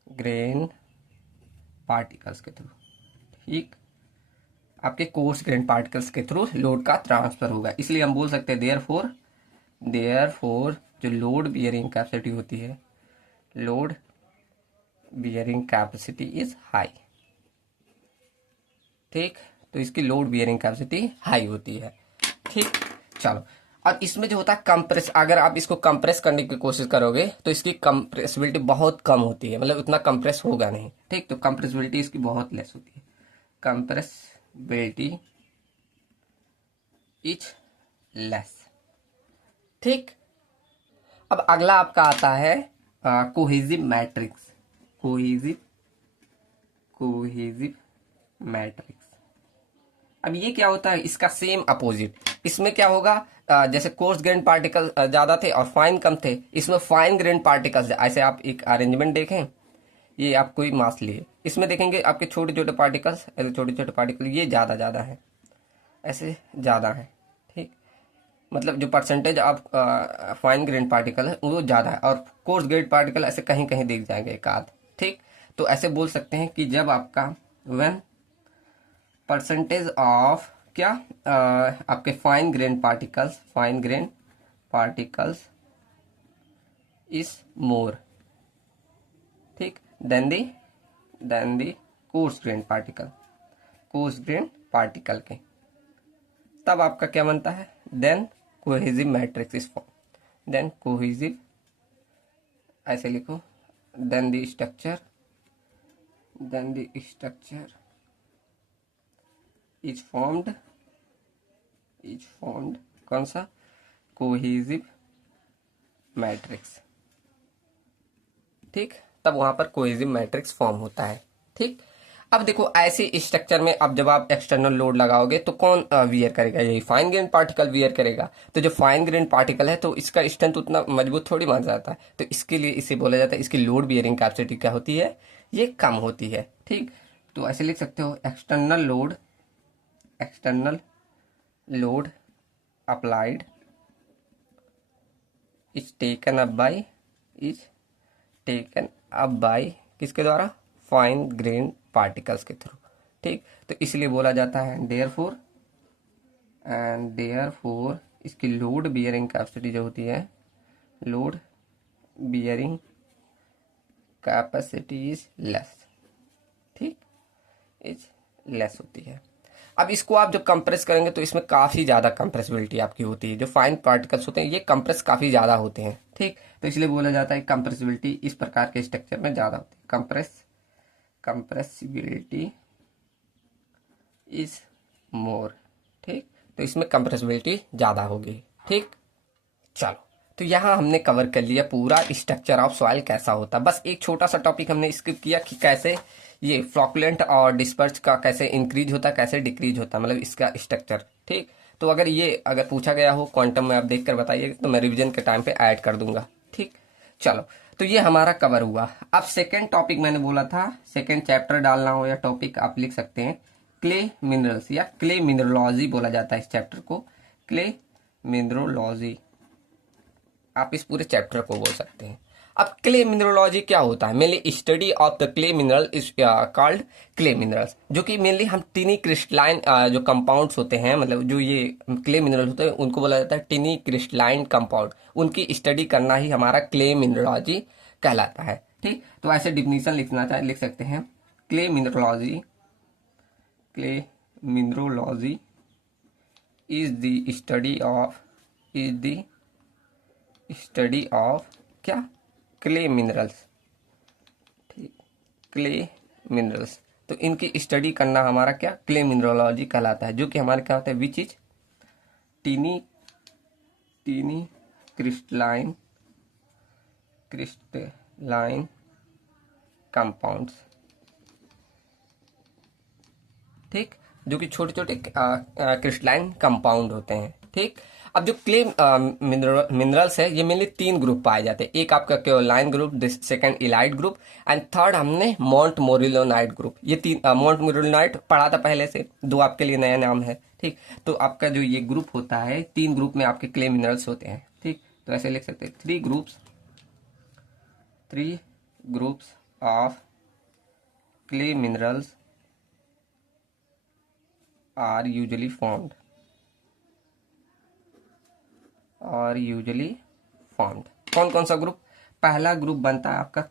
grain particles के थ्रू। ठीक, आपके कोर्स ग्रेन पार्टिकल्स के थ्रू लोड का ट्रांसफर होगा, इसलिए हम बोल सकते हैं देयरफॉर जो लोड बियरिंग कैपेसिटी होती है, load bearing capacity is high. ठीक, तो इसकी लोड बियरिंग कैपेसिटी हाई होती है। ठीक, चलो, अब इसमें जो होता है कंप्रेस, अगर आप इसको कंप्रेस करने की कोशिश करोगे तो इसकी कंप्रेसिबिलिटी बहुत कम होती है, मतलब उतना कंप्रेस होगा नहीं। ठीक, तो कंप्रेसिबिलिटी इसकी बहुत लेस होती है, कंप्रेसिबिलिटी इज लेस। ठीक, अब अगला आपका आता है कोहेसिव मैट्रिक्स। अब ये क्या होता है, इसका सेम अपोजिट। इसमें क्या होगा, जैसे कोर्स ग्रेन पार्टिकल ज्यादा थे और फाइन कम थे, इसमें फाइन ग्रेन पार्टिकल्स, ऐसे आप एक अरेंजमेंट देखें, ये आप कोई मास लिए, इसमें देखेंगे आपके छोटे छोटे पार्टिकल्स, ऐसे छोटे छोटे पार्टिकल ये ज्यादा है, ऐसे ज्यादा है। ठीक, मतलब जो percentage of fine grain particle है वो ज्यादा है, और कोर्स ग्रेन पार्टिकल ऐसे कहीं कहीं दिख जाएंगे एक आध। ठीक, तो ऐसे बोल सकते हैं कि जब आपका व्हेन परसेंटेज ऑफ क्या आपके fine grain particles is more, ठीक, then the coarse grain particle के, तब आपका क्या बनता है, then cohesive matrix is form. Then cohesive, ऐसे लिखो, then the structure is formed, कौन सा, कोहेसिव मैट्रिक्स। ठीक, तब वहां पर कोहेसिव मैट्रिक्स फॉर्म होता है। ठीक, अब देखो ऐसे स्ट्रक्चर में अब जब आप एक्सटर्नल लोड लगाओगे तो कौन वियर करेगा, यही फाइन ग्रेन पार्टिकल वियर करेगा। तो जो फाइन ग्रेन पार्टिकल है तो इसका स्ट्रेंथ उतना मजबूत थोड़ी माना जाता है, तो इसके लिए इसे बोला जाता है इसकी लोड बियरिंग कैपेसिटी क्या होती है, ये कम होती है। ठीक, तो ऐसे लिख सकते हो external load applied is taken up by किसके द्वारा, फाइन ग्रेन पार्टिकल्स के थ्रू। ठीक, तो इसलिए बोला जाता है देयरफॉर इसकी लोड बियरिंग कैपेसिटी जो होती है, load bearing capacity is less. ठीक, इज लेस होती है। अब इसको आप जब कंप्रेस करेंगे तो इसमें काफी ज्यादा कंप्रेसिबिलिटी आपकी होती है, जो फाइन पार्टिकल्स होते हैं ये कंप्रेस काफी ज्यादा होते हैं। ठीक, तो इसलिए बोला जाता है कंप्रेसिबिलिटी इस प्रकार के स्ट्रक्चर में ज्यादा होती है, कंप्रेसिबिलिटी इज मोर। ठीक, तो इसमें कंप्रेसिबिलिटी ज्यादा होगी। ठीक, चलो, तो यहाँ हमने कवर कर लिया पूरा स्ट्रक्चर ऑफ सॉइल कैसा होता है। बस एक छोटा सा टॉपिक हमने स्किप किया कि कैसे ये फ्लॉकुलेंट और डिस्पर्स का कैसे इंक्रीज होता है, कैसे डिक्रीज होता है, मतलब इसका स्ट्रक्चर। ठीक, तो अगर पूछा गया हो क्वांटम में आप देख कर बताइए तो मैं रिवीजन के टाइम पे ऐड कर दूंगा। ठीक, चलो, तो ये हमारा कवर हुआ। अब सेकेंड टॉपिक मैंने बोला था, सेकेंड चैप्टर डालना हो या टॉपिक आप लिख सकते हैं, क्ले मिनरल्स या क्ले मिनरोलॉजी बोला जाता है इस चैप्टर को, क्ले मिनरोलॉजी आप इस पूरे चैप्टर को बोल सकते हैं। अब क्ले मिनरोलॉजी क्या होता है? Mainly study of the clay mineral is called clay minerals, जो कि मेनली हम टिनी क्रिस्टलाइन जो कंपाउंड्स होते हैं, मतलब जो ये क्ले मिनरल होते हैं उनको बोला जाता है टिनी क्रिस्टलाइन कंपाउंड। उनकी स्टडी करना ही हमारा क्ले मिनरोलॉजी कहलाता है। ठीक, तो ऐसे डिफिनीशन लिखना चाहे लिख सकते हैं। Clay mineralogy, clay mineralogy is the study of, is the study of क्या? Clay minerals. ठीक, क्ले मिनरल्स, तो इनकी स्टडी करना हमारा क्या? क्ले मिनरोलॉजी कहलाता है, जो कि हमारे क्या होता है? Which is tiny, tiny crystalline, crystalline compounds. ठीक, जो कि छोटे छोटे क्रिस्टलाइन कंपाउंड होते हैं। ठीक, अब जो क्ले मिनरल्स है ये मेनली 3 ग्रुप पाए जाते हैं। एक आपका kaolin group, second illite group and third हमने मॉन्ट मोरिलोनाइट ग्रुप। ये 3 मॉन्ट मोरिलोनाइट पढ़ा था पहले से, 2 आपके लिए नया नाम है। ठीक, तो आपका जो ये ग्रुप होता है 3 ग्रुप में आपके क्ले मिनरल्स होते हैं। ठीक, तो ऐसे लिख सकते हैं 3 groups of clay minerals are usually formed, कौन कौन सा ग्रुप? पहला ग्रुप बनता है आपका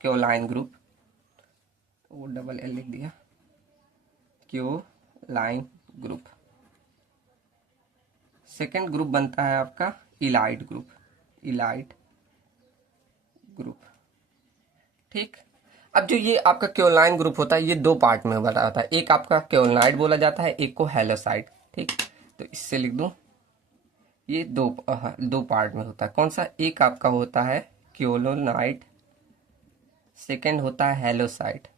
क्योलाइन ग्रुप, वो डबल एल लिख दिया, क्योलाइन ग्रुप। सेकंड ग्रुप बनता है आपका इलाइट ग्रुप, ठीक, अब जो ये आपका क्योलाइन ग्रुप होता है ये 2 पार्ट में बना होता है। एक आपका क्योलाइट बोला जाता है, एक को हेलोसाइट। ठीक, तो इससे लिख दूं, ये दो पार्ट में होता है। कौन सा? एक आपका होता है क्योलोनाइट, सेकंड होता है हेलोसाइट,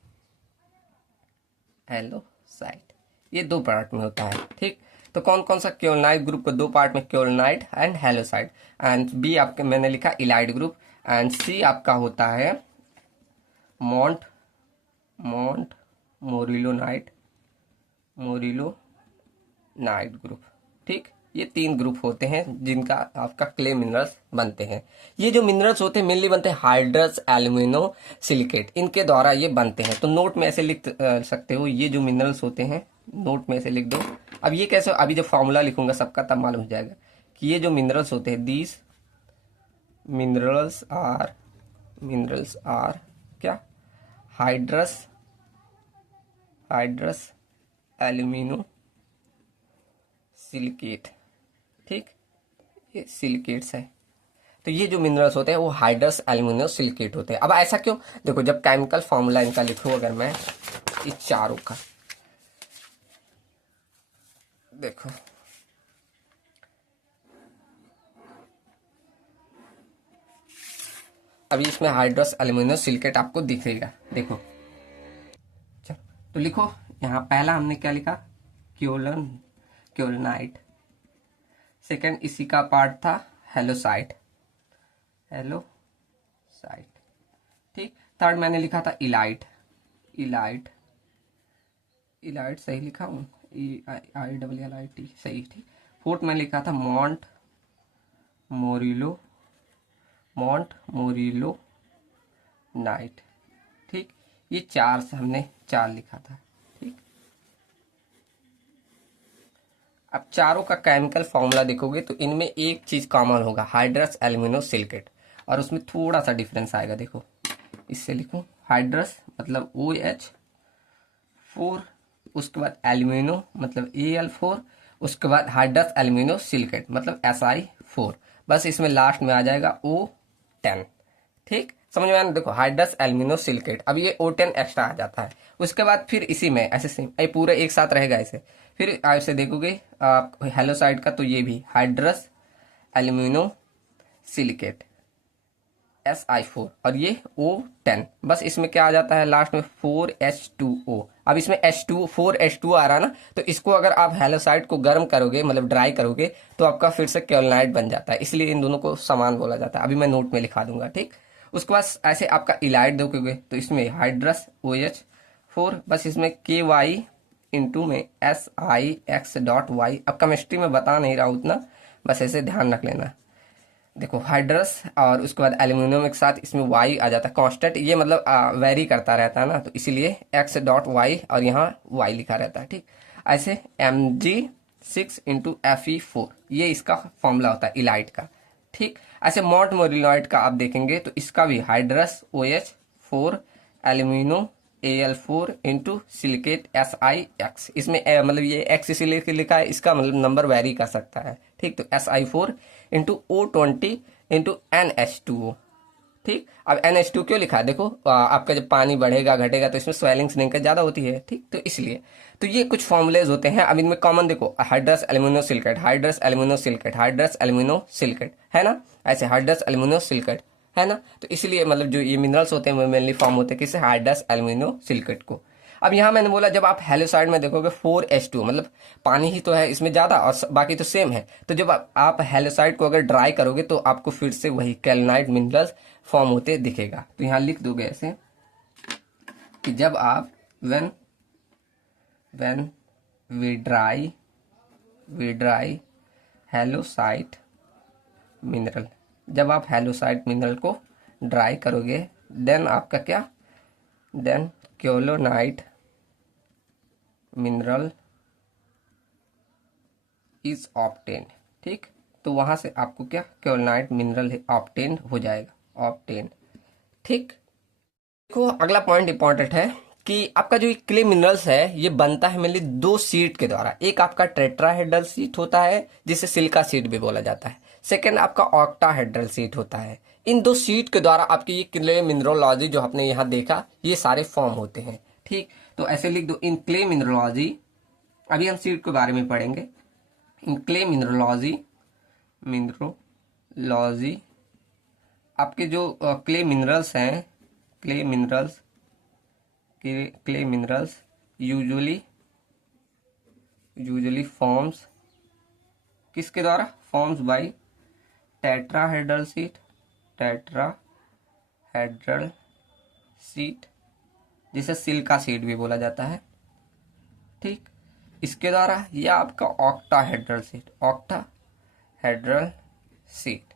ये 2 पार्ट में होता है। ठीक, तो कौन कौन सा क्योलोनाइट ग्रुप को 2 पार्ट में? क्योलोनाइट एंड हेलोसाइट। एंड बी आपके मैंने लिखा इलाइट ग्रुप, एंड सी आपका होता है मॉन्ट मोरिलोनाइट ग्रुप। ठीक, ये 3 ग्रुप होते हैं जिनका आपका क्ले मिनरल्स बनते हैं। ये जो मिनरल्स होते हैं मेनली बनते हैं हाइड्रस एल्यूमिनो सिलिकेट, इनके द्वारा ये बनते हैं। तो नोट में ऐसे लिख सकते हो, ये जो मिनरल्स होते हैं नोट में ऐसे लिख दो। अब ये कैसे? अभी जब फॉर्मूला लिखूंगा सबका तब मालूम हो जाएगा कि ये जो मिनरल्स होते हैं, दीज मिनरल्स आर क्या? Hydrous alumino silicate. ठीक, ये सिलिकेट्स है। तो ये जो मिनरल्स होते हैं वो हाइड्रस एल्यूमिनो सिलिकेट होते हैं। अब ऐसा क्यों? देखो, जब केमिकल फॉर्मूला इनका लिखूं अगर मैं, इस चारों का देखो, अभी इसमें हाइड्रस एल्यूमिनो सिलिकेट आपको दिखेगा। देखो, चलो तो लिखो, यहाँ पहला हमने क्या लिखा? क्योलोनाइट। सेकंड इसी का पार्ट था हेलोसाइट। ठीक, थर्ड मैंने लिखा था इलाइट सही लिखा हूँ, ILLIT सही। ठीक, फोर्थ मैंने लिखा था मॉन्ट मोरिलो नाइट। ठीक, ये 4 से हमने 4 लिखा था। ठीक, अब चारों का केमिकल फॉर्मूला देखोगे तो इनमें एक चीज कॉमन होगा, हाइड्रस एल्यूमिनो सिलिकेट, और उसमें थोड़ा सा डिफरेंस आएगा। देखो, इससे लिखूं, हाइड्रस मतलब OH4, उसके बाद एल्यूमिनो मतलब Al4, उसके बाद हाइड्रस एल्यूमिनो सिलिकेट मतलब Si4, बस इसमें लास्ट में आ जाएगा O10। ठीक, समझ में आया? देखो, हाइड्रस एल्यूमिनो सिलिकेट, अब ये O10 एक्स्ट्रा आ जाता है। उसके बाद फिर इसी में ऐसे सेम ये पूरा एक साथ रहेगा ऐसे। फिर ऐसे देखोगे आप हेलोसाइड का, तो ये भी हाइड्रस एल्यूमिनो सिलिकेट Si4, और ये O10, बस इसमें क्या आ जाता है लास्ट में 4H2O। अब इसमें 4H2O आ रहा है ना, तो इसको अगर आप हेलोसाइड को गर्म करोगे, मतलब ड्राई करोगे, तो आपका फिर से क्योलोनाइट बन जाता है। इसलिए इन दोनों को समान बोला जाता है। अभी मैं नोट में लिखा दूंगा। ठीक, उसके बाद ऐसे आपका इलाइट देखोगे तो इसमें हाइड्रस OH4, बस इसमें KY इंटू में SIX.Y। अब केमिस्ट्री में बता नहीं रहा हूं उतना, बस ऐसे ध्यान रख लेना। देखो हाइड्रस और उसके बाद एल्यूमिनियम एक साथ, इसमें वाई आ जाता है कांस्टेंट, ये मतलब वेरी करता रहता है ना, तो इसीलिए एक्स डॉट वाई और यहाँ वाई लिखा रहता है। ठीक, ऐसे Mg6 × Fe4 ये इसका फॉर्मूला होता है इलाइट का। ठीक, ऐसे मॉन्ट मोरिलॉइड का आप देखेंगे तो इसका भी hydrous OH4 alumino Al4 × silicate SiX, इसमें मतलब ये एक्स इसीलिए लिखा है, इसका मतलब नंबर वेरी कर सकता है। ठीक, तो Si4 × O20 × NH2O। ठीक, अब NH2 क्यों लिखा है, देखो आपका जब पानी बढ़ेगा घटेगा तो इसमें स्वेलिंग श्रिंकेज ज्यादा होती है। ठीक, तो इसलिए तो ये कुछ फॉर्मुलेज होते हैं। अब इनमें कॉमन देखो, hydrous alumino silicate, hydrous alumino silicate, hydrous alumino silicate, है ना, ऐसे हाइड्रस एल्यूमिनो सिलिकेट, है ना। तो इसलिए मतलब जो ये मिनरल्स होते हैं वो मेनली फॉर्म होते हैं किससे, हाइड्रस एल्यूमिनो सिलिकेट को। अब यहाँ मैंने बोला जब आप हैलोसाइड में देखोगे 4H2 मतलब पानी ही तो है इसमें ज्यादा और बाकी तो सेम है, तो जब आप हैलोसाइड को अगर ड्राई करोगे तो आपको फिर से वही कैल्नाइट मिनरल्स फॉर्म होते दिखेगा। तो यहाँ लिख दोगे ऐसे कि जब आप व्हेन वी ड्राई हैलोसाइट मिनरल, जब आप हैलोसाइट मिनरल को ड्राई करोगे देन आपका क्या, देन केओलोनाइट मिनरल इज ऑब्टेन। ठीक, तो वहां से आपको क्या केओलोनाइट मिनरल ऑब्टेन हो जाएगा, ऑब्टेन। ठीक, देखो अगला पॉइंट इंपॉर्टेंट है कि आपका जो क्ले मिनरल्स है ये बनता है मेनली दो सीट के द्वारा। एक आपका टेट्राहेड्रल सीट होता है जिसे सिलिका सीट भी बोला जाता है, सेकंड आपका ऑक्टाहेड्रल सीट होता है। इन दो सीट के द्वारा आपकी ये क्ले मिनरोलॉजी जो आपने यहाँ देखा ये सारे फॉर्म होते हैं। ठीक, तो ऐसे लिख दो, इन क्ले मिनरोलॉजी, अभी हम सीट के बारे में पढ़ेंगे। इन क्ले मिनरोलॉजी आपके जो क्ले मिनरल्स हैं, क्ले मिनरल्स यूजुअली फॉर्म्स किसके द्वारा, फॉर्म्स बाय टेट्राहेड्रल सीट जिसे सिलिका सीट भी बोला जाता है। ठीक, इसके द्वारा यह आपका ऑक्टाहेड्रल सीट,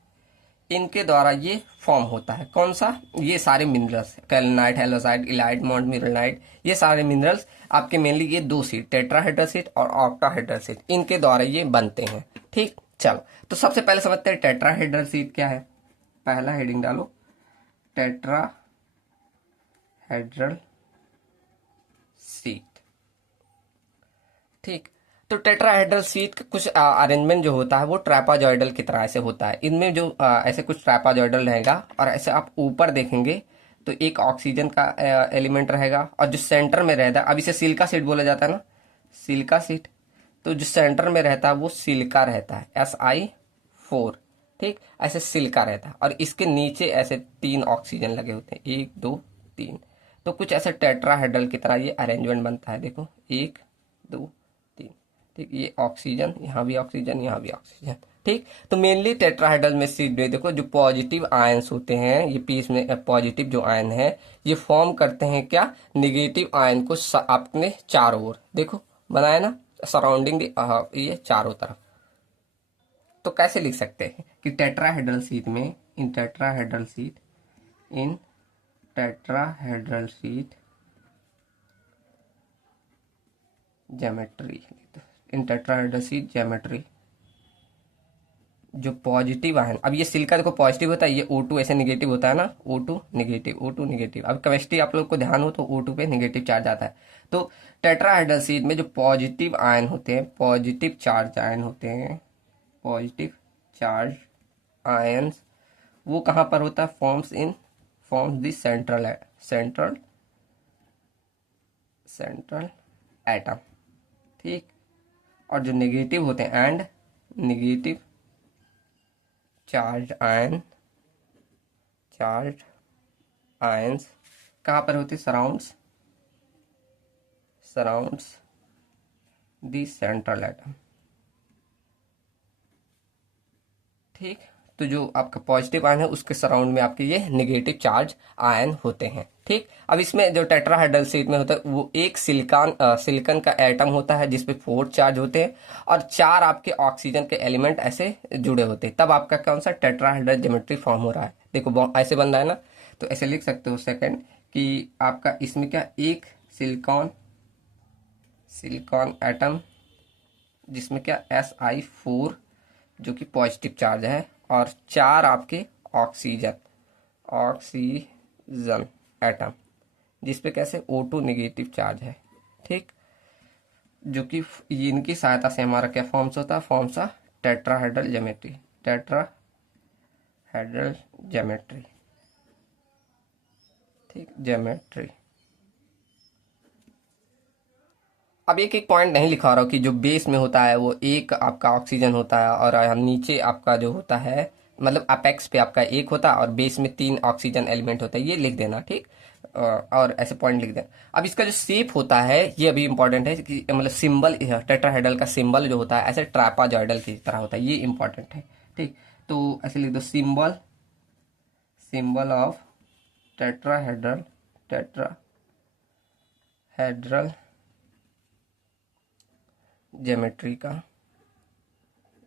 इनके द्वारा ये फॉर्म होता है। कौन सा, ये सारे मिनरल्स कैल्नाइट, हैलोसाइट, इलाइट, मॉन्ट मिनरलाइट, ये सारे मिनरल्स आपके मेनली ये दो सीट टेट्राहेड्रल सीट और ऑक्टाहेड्रल सीट, इनके द्वारा ये बनते हैं। ठीक, चलो तो सबसे पहले समझते हैं टेट्राहेड्रल सीट क्या है। पहला हेडिंग डालो, टेट्राहेड्रल सीट। ठीक, तो टेट्राहेड्रल सीट का कुछ अरेंजमेंट जो होता है वो ट्रैपाजॉइडल की तरह से होता है। इनमें जो ऐसे कुछ ट्रैपाजॉइडल रहेगा और ऐसे आप ऊपर देखेंगे तो एक ऑक्सीजन का एलिमेंट रहेगा और जो सेंटर में रहता है, अब इसे सिलिका सीट बोला जाता है ना, सिलिका सीट, तो जो सेंटर में रहता है वो सिलिका रहता है Si4। ठीक, ऐसे सिलिका रहता है और इसके नीचे ऐसे 3 ऑक्सीजन लगे होते हैं, 1 2 3। तो कुछ ऐसे टेट्राहेड्रल की तरह ये अरेंजमेंट बनता है, देखो 1 2 3। ठीक, ये ऑक्सीजन, यहाँ भी ऑक्सीजन, यहाँ भी ऑक्सीजन। ठीक, तो मेनली टेट्राहेड्रल में सीट में देखो जो पॉजिटिव आयंस होते हैं, ये पीस में पॉजिटिव जो आयन है ये फॉर्म करते हैं क्या, निगेटिव आयन को अपने चारों ओर देखो बनाया ना, सराउंडिंग ये चारों तरफ। तो कैसे लिख सकते हैं कि टेट्राहेड्रल सीट में, इन टेट्राहेड्रल सीट ज्योमेट्री, इन टेट्राहेड्रल सीट ज्योमेट्री जो पॉजिटिव आयन, अब ये सिलिका देखो पॉजिटिव होता है, ये O2 ऐसे निगेटिव होता है ना, O2 निगेटिव। अब केमिस्ट्री आप लोग को ध्यान हो तो O2 पे निगेटिव चार्ज आता है। तो टेट्राहेड्रल सीट में जो पॉजिटिव आयन होते हैं, पॉजिटिव चार्ज आयंस, वो कहाँ पर होता है, फॉर्म्स द सेंट्रल एटम। ठीक, और जो नेगेटिव होते हैं एंड नेगेटिव चार्ज आयंस कहाँ पर होते, सराउंड्स द सेंट्रल एटम। ठीक, तो जो आपका पॉजिटिव आयन है उसके सराउंड में आपके ये नेगेटिव चार्ज आयन होते हैं। ठीक, अब इसमें जो टेट्राहेड्रल शेप में होता है वो एक सिलिकॉन का एटम होता है जिसपे 4 चार्ज होते हैं और 4 आपके ऑक्सीजन के एलिमेंट ऐसे जुड़े होते हैं, तब आपका कौन सा टेट्राहेड्रल ज्योमेट्री फॉर्म हो रहा है। देखो ऐसे बन रहा है ना, तो ऐसे लिख सकते हो सेकंड कि आपका इसमें क्या एक सिलिकॉन एटम जिसमें क्या Si4 जो कि पॉजिटिव चार्ज है और 4 आपके ऑक्सीजन एटम जिसपे कैसे O2 नेगेटिव चार्ज है। ठीक, जो कि इनकी सहायता से हमारा क्या फॉर्म्स होता है, फॉर्म्स ऑफ टेट्राहेड्रल ज्योमेट्री। ठीक, ज्योमेट्री। अब एक एक पॉइंट नहीं लिखा रहा हूँ कि जो बेस में होता है वो एक आपका ऑक्सीजन होता है और नीचे आपका जो होता है मतलब अपेक्स पे आपका एक होता है और बेस में 3 ऑक्सीजन एलिमेंट होता है, ये लिख देना। ठीक, और ऐसे पॉइंट लिख देना। अब इसका जो शेप होता है ये अभी इंपॉर्टेंट है कि मतलब सिंबल टेट्राहेड्रल का सिंबल जो होता है ऐसे ट्रापाजॉइडल की तरह होता है, ये इंपॉर्टेंट है। ठीक, तो ऐसे लिख दो सिंबल ऑफ टेट्राहेड्रल ज्योमेट्री का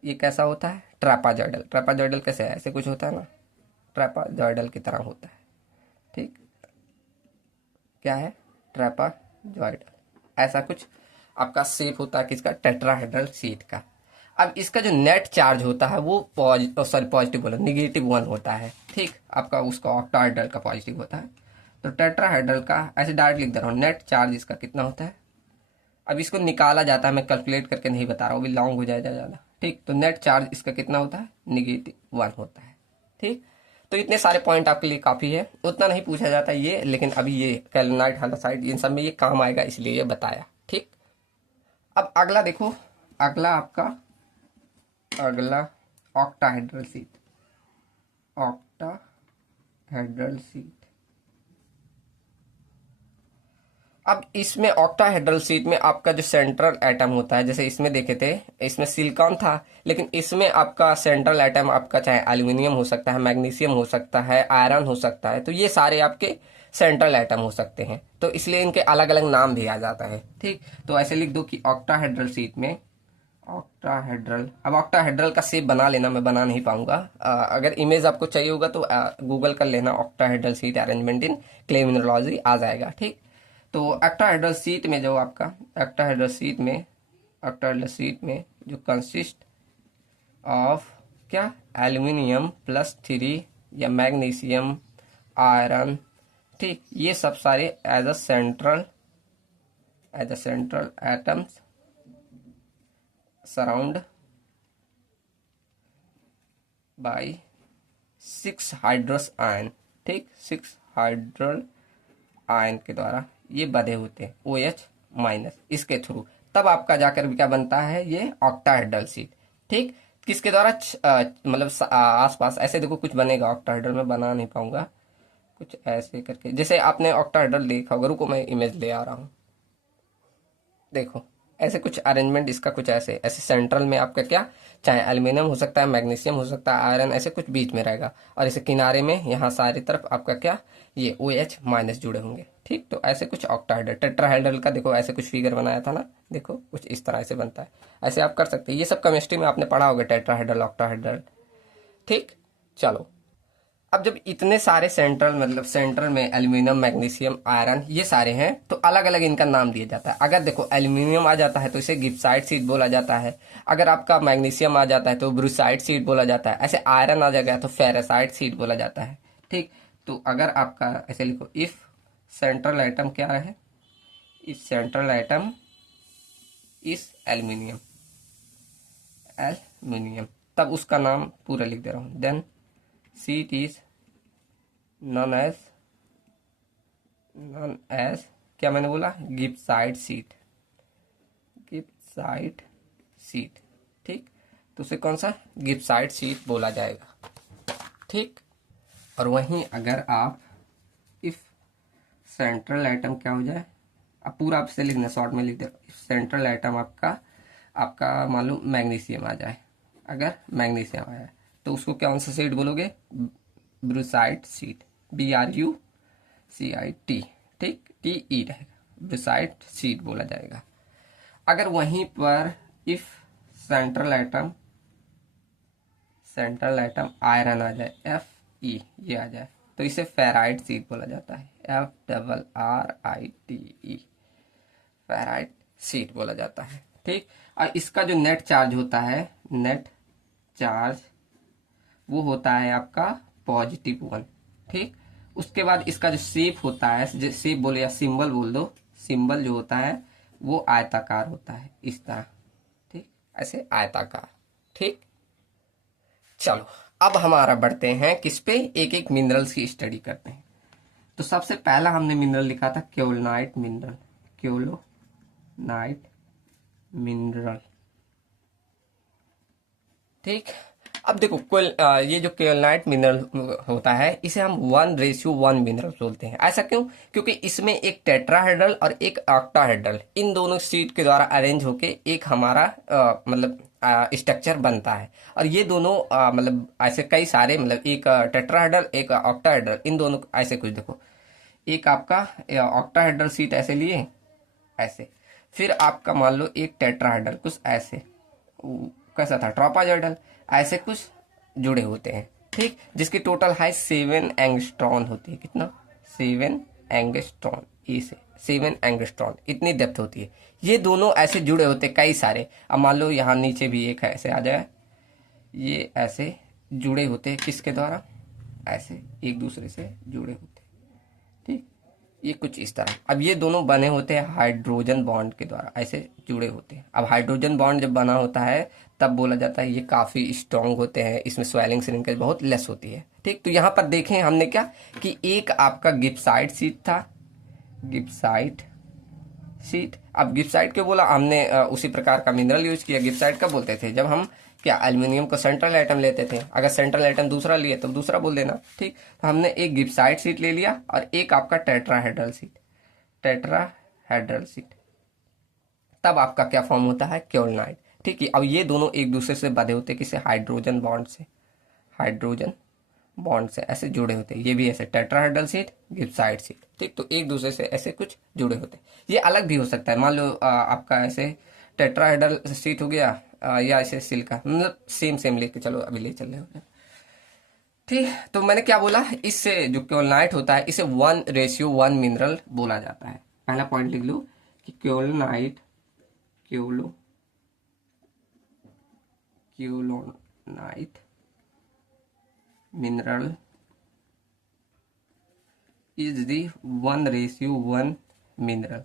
ये कैसा होता है, ट्रापाजॉइडल कैसे है, ऐसे कुछ होता है ना, ट्रापाजॉइडल की तरह होता है। ठीक, क्या है, ट्रापाजॉइडल, ऐसा कुछ आपका शेप होता है किसका, टेट्राहेड्रल शीट का। अब इसका जो नेट चार्ज होता है वो पॉजिटिव बोला -1 होता है। ठीक, आपका उसका ऑक्टाहेड्रल का पॉजिटिव होता है। तो टेट्राहेड्रल का ऐसे डायरेक्ट लिख दे रहा हूँ, नेट चार्ज इसका कितना होता है। अब इसको निकाला जाता है, मैं कैलकुलेट करके नहीं बता रहा हूँ, अभी लॉन्ग हो जाएगा ज़्यादा। ठीक, तो नेट चार्ज इसका कितना होता है, -1 होता है। ठीक, तो इतने सारे पॉइंट आपके लिए काफ़ी है, उतना नहीं पूछा जाता ये, लेकिन अभी ये कैल्विनाइट हाइड्रोक्साइड इन सब में ये काम आएगा इसलिए ये बताया। ठीक, अब अगला देखो, अगला ऑक्टाहेड्रल शीट। अब इसमें ऑक्टाहेड्रल शीट में आपका जो सेंट्रल एटम होता है, जैसे इसमें देखे थे इसमें सिलिकॉन था, लेकिन इसमें आपका सेंट्रल एटम आपका चाहे एल्यूमिनियम हो सकता है, मैग्नीशियम हो सकता है, आयरन हो सकता है, तो ये सारे आपके सेंट्रल एटम हो सकते हैं, तो इसलिए इनके अलग अलग नाम भी आ जाता है। ठीक, तो ऐसे लिख दो कि ऑक्टाहेड्रल शीट में अब ऑक्टाहेड्रल का शेप बना लेना, मैं बना नहीं पाऊंगा, अगर इमेज आपको चाहिए होगा तो गूगल कर लेना, octahedral sheet arrangement in clay mineralogy आ जाएगा। ठीक, तो ऑक्टाहेड्रल शीट में जो आपका ऑक्टाहेड्रल शीट में जो कंसिस्ट ऑफ क्या, एल्यूमिनियम +3 या मैग्नीशियम, आयरन, ठीक, ये सब सारे as a central atoms surround by 6 hydrous ion. ठीक, 6 हाइड्रल आयन के द्वारा ये बधे होते हैं OH- इसके थ्रू, तब आपका जाकर क्या बनता है, ये ऑक्टाहेड्रल शीट। ठीक, किसके द्वारा मतलब आसपास ऐसे देखो कुछ बनेगा, ऑक्टाहेड्रल में बना नहीं पाऊंगा, कुछ ऐसे करके, जैसे आपने ऑक्टाहेड्रल देखा होगा, रुको मैं इमेज ले आ रहा हूँ। देखो ऐसे कुछ अरेंजमेंट इसका कुछ ऐसे सेंट्रल में आपका क्या, चाहे एल्यूमिनियम हो सकता है, मैग्नीशियम हो सकता है, आयरन, ऐसे कुछ बीच में रहेगा, और इसे किनारे में यहाँ सारी तरफ आपका क्या, ये OH- जुड़े होंगे। ठीक, तो ऐसे कुछ ऑक्टाहेड्रल, टेट्राहेड्रल का देखो ऐसे कुछ फिगर बनाया था ना, देखो कुछ इस तरह से बनता है, ऐसे आप कर सकते हैं, ये सब केमिस्ट्री में आपने पढ़ा होगा, टेट्राहेड्रल, ऑक्टाहेड्रल। ठीक, चलो, अब जब इतने सारे सेंट्रल में एल्यूमिनियम, मैग्नीशियम, आयरन ये सारे हैं, तो अलग अलग इनका नाम दिया जाता है। अगर देखो एल्यूमिनियम आ जाता है तो इसे गिब्साइट शीट बोला जाता है, अगर आपका मैग्नीशियम आ जाता है तो ब्रूसाइट शीट बोला जाता है, ऐसे आयरन आ जाएगा तो फेरेसाइट शीट बोला जाता है। ठीक, तो अगर आपका ऐसे लिखो, इफ सेंट्रल आइटम क्या है, if central item is aluminium, तब उसका नाम पूरा लिख दे रहा हूँ, then sheet is known as क्या मैंने बोला, गिब्साइट शीट। ठीक, तो उसे कौन सा, गिब्साइट शीट बोला जाएगा। ठीक, और वहीं अगर आप इफ सेंट्रल आइटम क्या हो जाए, अब पूरा आपसे लिखना, शॉर्ट में लिख दे, सेंट्रल आइटम आपका मान लो मैग्नीशियम आ जाए, अगर मैग्नीशियम आया तो उसको कौन सा सीट बोलोगे? ब्रूसाइट सीट, BRUCIT, ठीक, TE रहेगा, ब्रूसाइट सीट बोला जाएगा। अगर वहीं पर इफ सेंट्रल एटम आयरन आ जाए, FE ये आ जाए, तो इसे फेराइट सीट बोला जाता है, FRRITE, फेराइट सीट बोला जाता है, ठीक। और इसका जो नेट चार्ज होता है, नेट चार्ज वो होता है आपका +1, ठीक। उसके बाद इसका जो शेप होता है, शेप बोलो या सिंबल बोल दो, सिंबल जो होता है वो आयताकार होता है, इस तरह, ठीक, ऐसे आयताकार, ठीक। चलो अब हमारा बढ़ते हैं किस पे, एक एक मिनरल्स की स्टडी करते हैं। तो सबसे पहला हमने मिनरल लिखा था केओलिनाइट मिनरल, केओलोनाइट मिनरल, ठीक। अब देखो ये जो केओलिनाइट मिनरल होता है इसे हम 1:1 मिनरल बोलते हैं। ऐसा क्यों? क्योंकि इसमें एक टेट्राहेड्रल और एक ऑक्टाहेड्रल, इन दोनों सीट के द्वारा अरेंज होके एक हमारा मतलब स्ट्रक्चर बनता है। और ये दोनों मतलब ऐसे कई सारे, मतलब एक टेट्राहेड्रल एक ऑक्टाहेड्रल, इन दोनों ऐसे कुछ देखो, एक आपका ऑक्टाहेड्रल सीट ऐसे लिए, ऐसे, फिर आपका मान लो एक टेट्राहेड्रल कुछ ऐसे, कैसा था, ट्रोपाजोइडल, ऐसे कुछ जुड़े होते हैं, ठीक, जिसकी टोटल हाइट 7 एंगस्ट्रॉन होती है। कितना? 7 एंगस्ट्रॉन, ई से 7 एंगस्ट्रॉन, इतनी डेप्थ होती है। ये दोनों ऐसे जुड़े होते हैं कई सारे। अब मान लो यहाँ नीचे भी एक ऐसे आ जाए, ये ऐसे जुड़े होते हैं किसके द्वारा? ऐसे एक दूसरे से जुड़े होते हैं, ठीक, ये कुछ इस तरह। अब ये दोनों बने होते हैं हाइड्रोजन बॉन्ड के द्वारा, ऐसे जुड़े होते हैं। अब हाइड्रोजन बॉन्ड जब बना होता है तब बोला जाता है ये काफी स्ट्रांग होते हैं, इसमें स्वेलिंग श्रिंकेज बहुत लेस होती है, ठीक। तो यहाँ पर देखें हमने क्या कि एक आपका गिब्साइट सीट था, गिब्साइट सीट। अब गिब्साइट क्यों बोला हमने? उसी प्रकार का मिनरल यूज किया। गिब्साइट कब बोलते थे? जब हम क्या एल्यूमिनियम को सेंट्रल एटम लेते थे, अगर सेंट्रल एटम दूसरा लिए तो दूसरा बोल देना, ठीक। तो हमने एक गिब्साइट सीट ले लिया और एक आपका टेट्राहेड्रल सीट, टेट्राहेड्रल सीट, तब आपका क्या फॉर्म होता है? केओलिनाइट, ठीक है। अब ये दोनों एक दूसरे से बंधे होते हैं, किसे? हाइड्रोजन बॉन्ड से, हाइड्रोजन बॉन्ड से ऐसे जुड़े होते हैं। ये भी ऐसे टेट्राहेड्रल सीट, गिब्साइट सीट, ठीक। तो एक दूसरे से ऐसे कुछ जुड़े होते हैं। ये अलग भी हो सकता है, मान लो आपका ऐसे टेट्राहेड्रल सीट हो गया, या ऐसे सिल्का, मतलब सेम सेम लेके चलो, अभी ले चल रहे हो, ठीक। तो मैंने क्या बोला, इससे जो केओलिनाइट होता है इसे 1:1 मिनरल बोला जाता है। पहला पॉइंट लिख लो कि केओलिनाइट, केओलोनाइट मिनरल इज दी 1:1 मिनरल,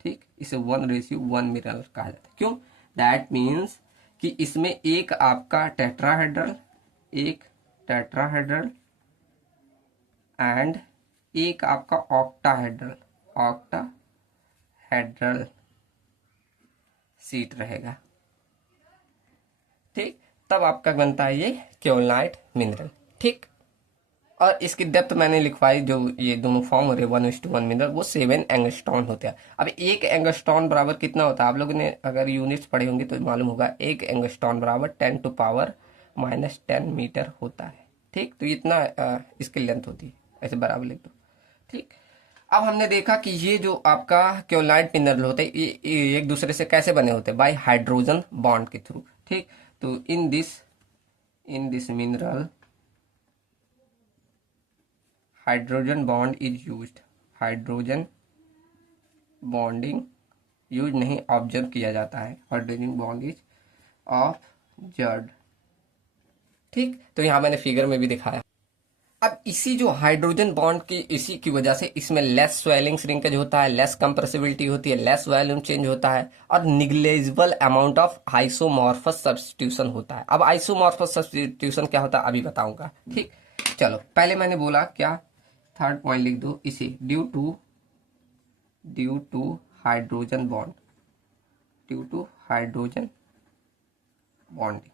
ठीक। इसे 1:1 मिनरल कहा जाता है। क्यों? दैट मीन्स कि इसमें एक आपका टेट्राहेड्रल, एक टेट्राहेड्रल एंड एक आपका ऑक्टाहेड्रल, ऑक्टाहेड्रल सीट रहेगा, ठीक। तब आपका बनता है ये केओलिनाइट मिनरल, ठीक। और इसकी डेप्थ मैंने लिखवाई, जो ये दोनों फॉर्म हो रहे 1:1 मिनरल, वो 7 एंगस्ट्रॉन होते हैं। अब एक एंगस्ट्रॉन बराबर कितना होता है? आप लोगों ने अगर यूनिट्स पढ़े होंगे तो मालूम होगा, एक एंगस्ट्रॉन बराबर 10⁻⁻10 मीटर होता है, ठीक। तो इतना इसकी लेंथ होती है, ऐसे बराबर लिख दो, ठीक। अब हमने देखा कि ये जो आपका केओलिनाइट मिनरल होते हैं ये एक दूसरे से कैसे बने होते हैं? बाय हाइड्रोजन बॉन्ड के थ्रू, ठीक। तो इन this mineral hydrogen bond is used, hydrogen bonding use नहीं, ऑब्जर्व किया जाता है, हाइड्रोजन बॉन्ड इज ऑब्जर्व्ड, ठीक। तो यहां मैंने फिगर में भी दिखाया। अब इसी जो हाइड्रोजन बॉन्ड की इसी की वजह से इसमें लेस स्वेलिंग श्रिंकेज होता है, लेस कंप्रेसिबिलिटी होती है, लेस वॉल्यूम चेंज होता है, और negligible amount of isomorphous substitution होता है। अब आइसोमॉर्फस सब्स्टिट्यूशन क्या होता है अभी बताऊंगा, ठीक। चलो पहले मैंने बोला क्या, थर्ड पॉइंट लिख दो इसे, due to hydrogen bond, due to hydrogen bonding.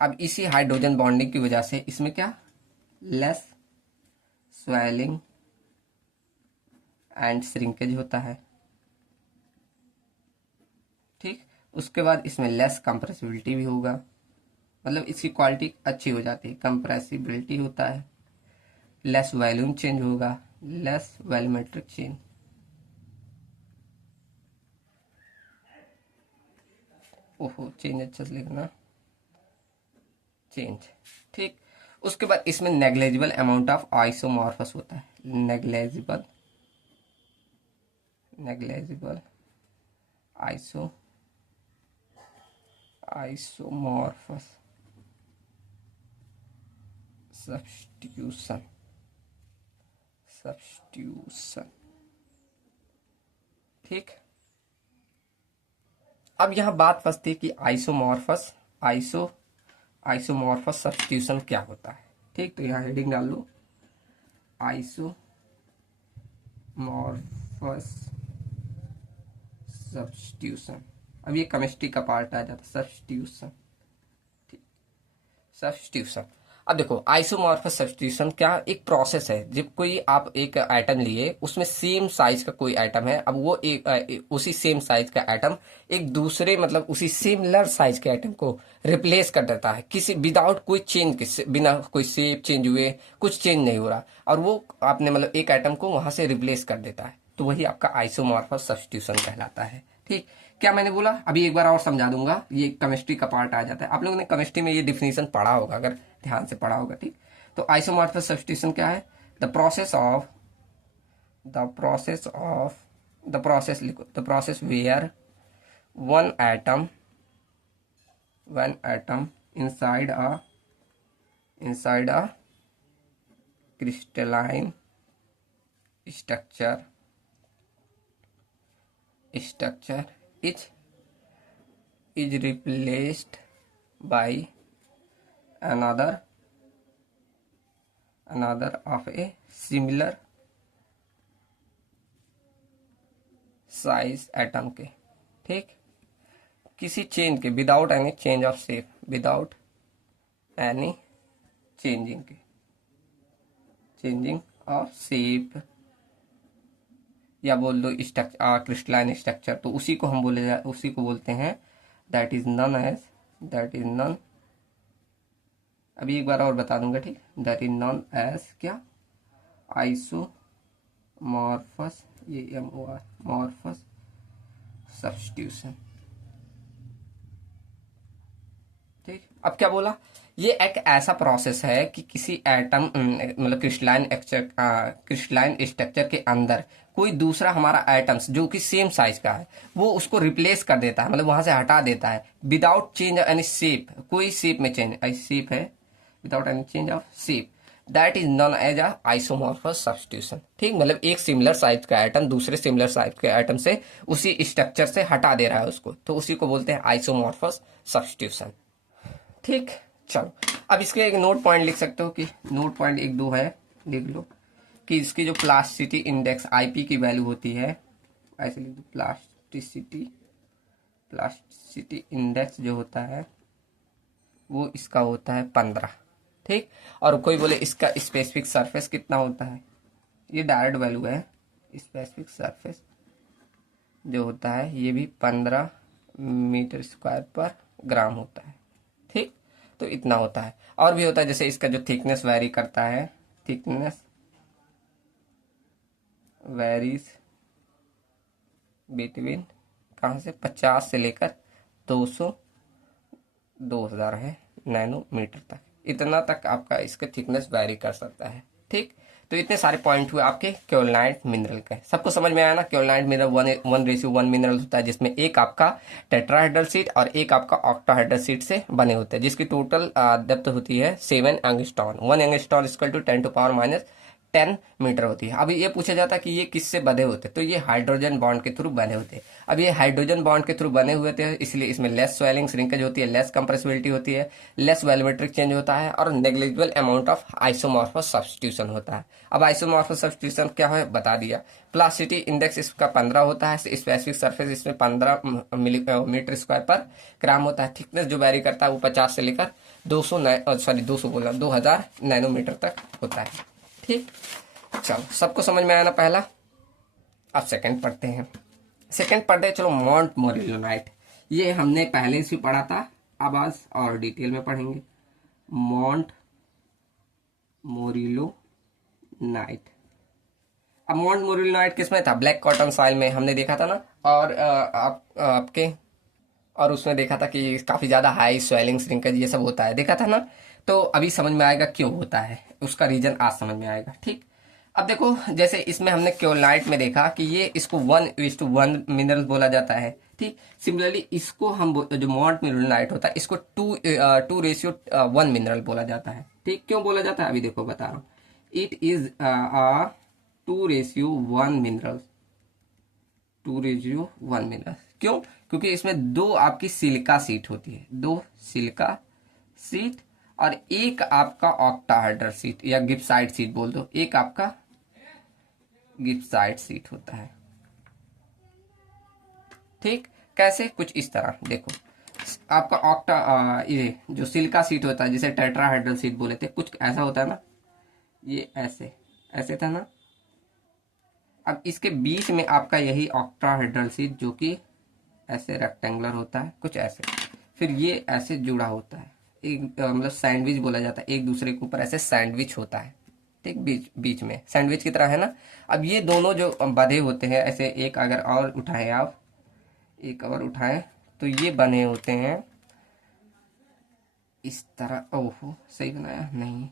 अब इसी हाइड्रोजन बॉन्डिंग की वजह से इसमें क्या, लेस स्वेलिंग एंड श्रिंकेज होता है, ठीक। उसके बाद इसमें लेस कंप्रेसिबिलिटी भी होगा, मतलब इसकी क्वालिटी अच्छी हो जाती है, कंप्रेसिबिलिटी होता है, लेस वॉल्यूम चेंज होगा, लेस वॉल्यूमेट्रिक चेंज, ओहो चेंज अच्छा से लिखना, चेंज, ठीक। उसके बाद इसमें नेग्लेजिबल अमाउंट ऑफ आइसोमॉर्फस होता है, negligible, negligible iso isomorphous substitution, substitution, ठीक। अब यहां बात फंसती है कि आइसोमॉर्फस सब्स्टिट्यूशन क्या होता है, ठीक। तो यहाँ हेडिंग डाल लो, आइसोमॉर्फस सब्स्टिट्यूशन। अब ये केमिस्ट्री का पार्ट आ जाता है, सब्स्टिट्यूशन, ठीक, सब्स्टिट्यूशन। अब देखो आइसोमॉर्फस सब्स्टिट्यूशन क्या एक प्रोसेस है, जब कोई आप एक आइटम लिए, उसमें सेम साइज का कोई आइटम है, अब वो उसी सेम साइज का आइटम एक दूसरे मतलब उसी सिमिलर साइज के आइटम को रिप्लेस कर देता है, किसी विदाउट कोई चेंज के, बिना कोई शेप चेंज हुए, कुछ चेंज नहीं हो रहा, और वो आपने मतलब एक आइटम को वहां से रिप्लेस कर देता है, तो वही आपका आइसोमॉर्फस सब्स्टिट्यूशन कहलाता है, ठीक। क्या मैंने बोला, अभी एक बार और समझा दूंगा, ये केमिस्ट्री का पार्ट आ जाता है। आप लोगों ने केमिस्ट्री में ये डिफिनीशन पढ़ा होगा, अगर ध्यान से पढ़ा होगा, ठीक। तो आइसोमॉर्फस सब्स्टिट्यूशन क्या है, the process where one atom inside a crystalline structure is replaced by another of a similar size atom के, ठीक। किसी चेंज के, without any change of shape, without any changing of shape, या बोल दो structure, crystalline structure, तो उसी को हम उसी को बोलते हैं दैट इज नन, अभी एक बार और बता दूंगा, ठीक। दैट इज नॉन एज क्या, आइसोमॉर्फस, ये MOR मॉर्फस सब्स्टिट्यूशन, ठीक। अब क्या बोला, ये एक ऐसा प्रोसेस है कि किसी एटम मतलब क्रिस्टलाइन स्ट्रक्चर के अंदर कोई दूसरा हमारा एटम्स जो कि सेम साइज का है, वो उसको रिप्लेस कर देता है, मतलब वहां से हटा देता है, विदाउट चेंज एनी शेप, कोई शेप में चेंज, शेप है, without any change of shape, that is known as a isomorphous substitution, ठीक। मतलब एक सिमिलर साइज का एटम दूसरे सिमिलर साइज के एटम से उसी स्ट्रक्चर से हटा दे रहा है उसको, तो उसी को बोलते हैं आइसोमॉर्फस सब्स्टिट्यूशन, ठीक। चलो अब इसके एक नोट पॉइंट लिख सकते हो, कि नोट पॉइंट 1-2 है, लिख लो कि इसकी जो प्लास्टिसिटी इंडेक्स IP की वैल्यू होती है, ऐसे लिख दो, प्लास्टिसिटी इंडेक्स जो होता है वो इसका होता है 15, ठीक। और कोई बोले इसका स्पेसिफिक सरफेस कितना होता है, ये डायरेक्ट वैल्यू है, स्पेसिफिक सरफेस जो होता है ये भी 15 मीटर स्क्वायर पर ग्राम होता है, ठीक। तो इतना होता है, और भी होता है, जैसे इसका जो थिकनेस वैरी करता है, थिकनेस वैरीज बिटवीन कहाँ से 50 से लेकर 2000 है नैनोमीटर तक, इतना तक आपका इसका थिकनेस वैरी कर सकता है, ठीक। तो इतने सारे पॉइंट हुए आपके केओलाइट मिनरल के, सबको समझ में आया ना। केओलाइट मिनरल 1:1 मिनरल होता है, जिसमें एक आपका टेट्राहेड्रल शीट और एक आपका ऑक्टाहेड्रल शीट से बने होते हैं, जिसकी टोटल डेप्थ होती है 7 angstrom, 1 angstrom equal to 10⁻10 metre होती है। अब ये पूछा जाता है कि ये किससे बने होते हैं, तो ये हाइड्रोजन बॉन्ड के थ्रू बने होते हैं। अब ये हाइड्रोजन बॉन्ड के थ्रू बने हुए थे, इसलिए इसमें लेस स्वेलिंग श्रिंकेज होती है, लेस कंप्रेसिबिलिटी होती है, लेस वॉल्यूमेट्रिक चेंज होता है, और negligible amount of isomorphous substitution होता है। अब आइसोमॉर्फस सब्स्टिट्यूशन क्या है बता दिया। प्लास्टिसिटी इंडेक्स इसका 15 होता है, स्पेसिफिक सरफेस इसमें 15 मीटर स्क्वायर पर ग्राम होता है। थिकनेस जो वैरी करता है वो 50 से लेकर 2000 नैनोमीटर तक होता है, ठीक। चलो सबको समझ में आया ना पहला। अब सेकंड पढ़ते हैं, चलो माउंट मॉरिलोनाइट, ये हमने पहले से पढ़ा था, अब आज और डिटेल में पढ़ेंगे मॉन्ट मोरिलो नाइट। अब मॉन्ट मोरिलो नाइट किसमें था? ब्लैक कॉटन सॉइल में हमने देखा था ना। और आपके और उसमें देखा था कि काफी ज्यादा हाई स्वेलिंग श्रिंकेज ये सब होता है, देखा था ना। तो अभी समझ में आएगा क्यों होता है, उसका रीजन आज समझ में आएगा। ठीक, अब देखो जैसे इसमें हमने क्योलाइट में देखा कि ये इसको 1:1 मिनरल बोला जाता है। ठीक, सिमिलरली इसको हम जो मॉन्ट मिनरलाइट होता है इसको 2:1 मिनरल बोला जाता है। ठीक, क्यों बोला जाता है अभी देखो बता रहा हूँ। It is 2:1 mineral, 2:1 mineral. क्यों? क्योंकि इसमें दो आपकी सिलिका सीट होती है, दो सिलिका सीट और एक आपका ऑक्टाहेड्रल सीट या गिब्साइड सीट बोल दो, एक आपका गिब्साइड सीट होता है। ठीक, कैसे? कुछ इस तरह देखो, आपका ये जो सिलिका सीट होता है जिसे टेट्राहेड्रल सीट बोले थे, कुछ ऐसा होता है ना, ये ऐसे ऐसे था ना। अब इसके बीच में आपका यही ऑक्टाहेड्रल सीट जो कि ऐसे रेक्टेंगुलर होता है, कुछ ऐसे, फिर ये ऐसे जुड़ा होता है, एक मतलब सैंडविच बोला जाता है, एक दूसरे के ऊपर ऐसे सैंडविच होता है। ठीक, बीच बीच में सैंडविच की तरह है ना। अब ये दोनों जो बंधे होते हैं ऐसे, एक अगर और उठाएं आप, एक और उठाएं तो ये बने होते हैं इस तरह। ओहो, सही बनाया नहीं,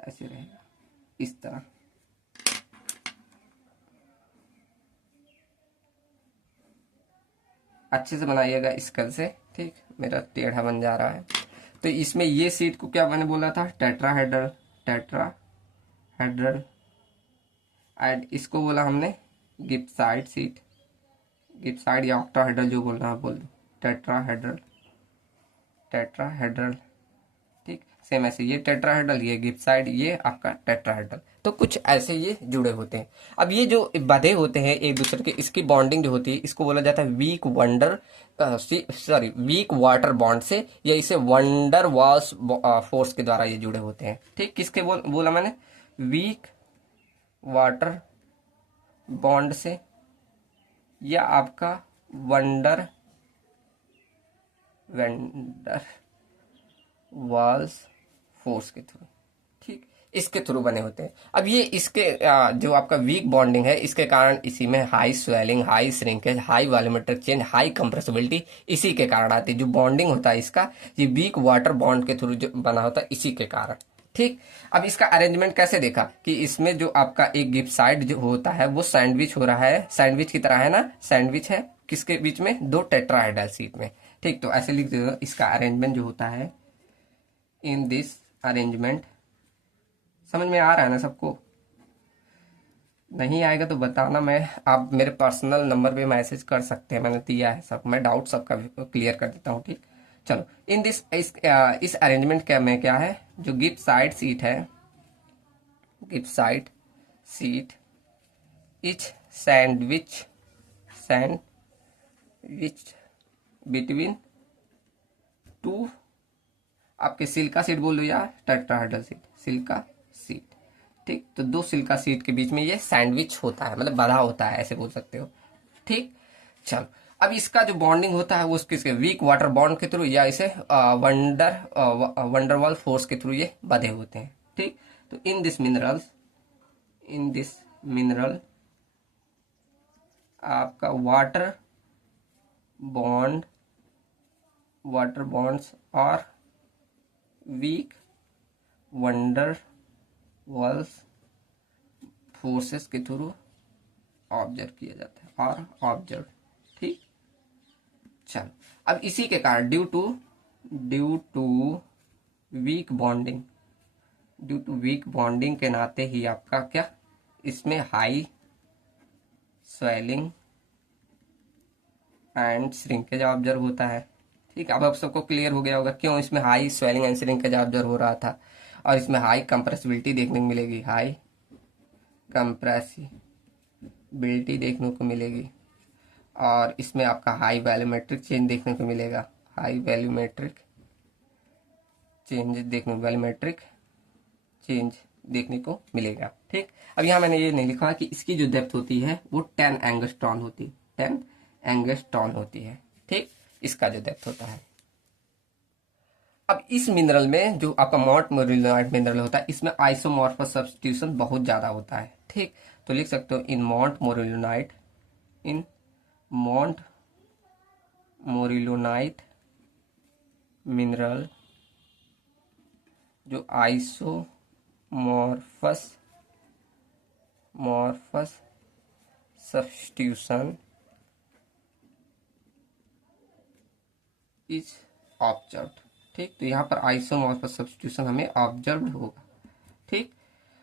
ऐसे रहेगा इस तरह। अच्छे से बनाइएगा स्केल से। ठीक, मेरा टेढ़ा बन जा रहा है। तो इसमें ये सीट को क्या मैंने बोला था? Tetrahedral, tetrahedral. एंड इसको बोला हमने गिब्साइड सीट, गिब्साइड या ऑक्टाहेड्रल जो बोलना है बोल दो, टेट्राहेड्रल, टेट्राहेड्रल। ठीक, सेम ऐसे ये टेट्राहेड्रल, ये गिब्साइड, ये आपका टेट्राहेड्रल। तो कुछ ऐसे ये जुड़े होते हैं। अब ये जो बंधे होते हैं एक दूसरे के, इसकी बॉन्डिंग जो होती है इसको बोला जाता है वीक वाटर बॉन्ड से, या इसे वंडर वॉल्स फोर्स के द्वारा ये जुड़े होते हैं। ठीक, किसके बोला मैंने? वीक वाटर बॉन्ड से या आपका वंडर वेंडर वॉल्स फोर्स के थ्रू। ठीक, इसके थ्रू बने होते हैं। अब ये इसके जो आपका वीक बॉन्डिंग है इसके कारण इसी में high swelling, high shrinkage, high volumetric change, high compressibility इसी के कारण आती है। जो बॉन्डिंग होता है इसका, ये वीक वाटर बॉन्ड के थ्रू जो बना होता है इसी के कारण। ठीक, अब इसका अरेंजमेंट कैसे देखा कि इसमें जो आपका एक गिब्साइड जो होता है वो सैंडविच हो रहा है, सैंडविच की तरह है ना, सैंडविच है किसके बीच में? दो टेट्राहेड्रल सीट में। ठीक, तो ऐसे लिख दो इसका अरेंजमेंट जो होता है। इन दिस अरेंजमेंट, समझ में आ रहा है ना सबको? नहीं आएगा तो बताना, मैं आप मेरे पर्सनल नंबर पे मैसेज कर सकते हैं, मैंने दिया है सब, मैं डाउट सबका क्लियर कर देता हूँ। ठीक, चलो इन दिस इस अरेंजमेंट क्या में क्या है? जो गिब्साइड सीट है, gibbsite sheet each sandwich between two आपके सिल्का सीट बोल दो या टेट्राहेड्रल सीट, सिल्का सीट। ठीक, तो दो सिल्का सीट के बीच में ये सैंडविच होता है, मतलब बधा होता है ऐसे बोल सकते हो। ठीक, चलो अब इसका जो बॉन्डिंग होता है वो किसके? वीक वाटर बॉन्ड के थ्रू या इसे वंडरवॉल फोर्स के थ्रू ये बधे होते हैं। ठीक, तो इन दिस मिनरल आपका वाटर बॉन्ड्स और वीक वंडर वॉल्स फोर्सेस के थ्रू ऑब्जर्व किया जाता है और ऑब्जर्व। ठीक, चलो अब इसी के कारण ड्यू टू वीक बॉन्डिंग के नाते ही आपका क्या इसमें high swelling and shrinkage observe होता है। ठीक, अब सबको क्लियर हो गया होगा क्यों इसमें high swelling and shrinkage observe हो रहा था। और इसमें हाई कंप्रेसिबिलिटी देखने को मिलेगी, हाई कंप्रेसिबिलिटी देखने को मिलेगी। और इसमें आपका हाई वॉल्यूमेट्रिक चेंज देखने को मिलेगा, हाई वॉल्यूमेट्रिक चेंज देखने को मिलेगा। ठीक, अब यहाँ मैंने ये नहीं लिखा कि इसकी जो डेप्थ होती है वो 10 एंगस्ट्रॉन होती है, 10 एंगस्ट्रॉन होती है। ठीक, इसका जो डेप्थ होता है अब इस मिनरल में जो आपका मॉन्ट मोरिलोनाइट मिनरल होता है, इसमें आइसोमॉर्फस सब्स्टिट्यूशन बहुत ज़्यादा होता है। ठीक, तो लिख सकते हो इन मॉन्ट मोरिलोनाइट, इन मॉन्ट मोरिलोनाइट मिनरल जो आइसोमॉर्फस मॉर्फस सब्स्टिट्यूशन इज ऑब्जर्व्ड। ठीक, तो यहाँ पर आइसोमॉर्फस सब्स्टिट्यूशन हमें ऑब्जर्व्ड होगा। ठीक,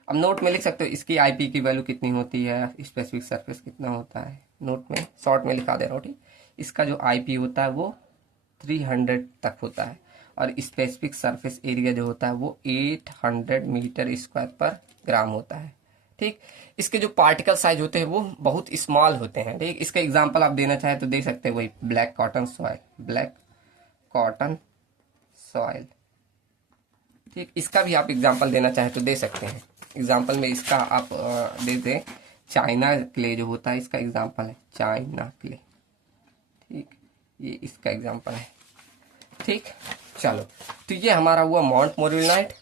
अब नोट में लिख सकते हो इसकी आईपी की वैल्यू कितनी होती है, स्पेसिफिक सरफेस कितना होता है। नोट में शॉर्ट में लिखा दे रहा हूँ। ठीक, इसका जो आईपी होता है वो 300 तक होता है और स्पेसिफिक सरफेस एरिया जो होता है वो 800 मीटर स्क्वायर पर ग्राम होता है। ठीक, इसके जो पार्टिकल साइज होते हैं वो बहुत स्मॉल होते हैं। ठीक, इसका एग्जांपल आप देना चाहे तो दे सकते हैं वही black cotton soil, black cotton soil. ठीक, इसका भी आप एग्जांपल देना चाहे तो दे सकते हैं। एग्जांपल में इसका आप दे दें चाइना क्ले जो होता है, इसका एग्जांपल है चाइना क्ले। ठीक, ये इसका एग्जांपल है। ठीक, चलो, तो ये हमारा हुआ मॉन्ट मोरिलोनाइट।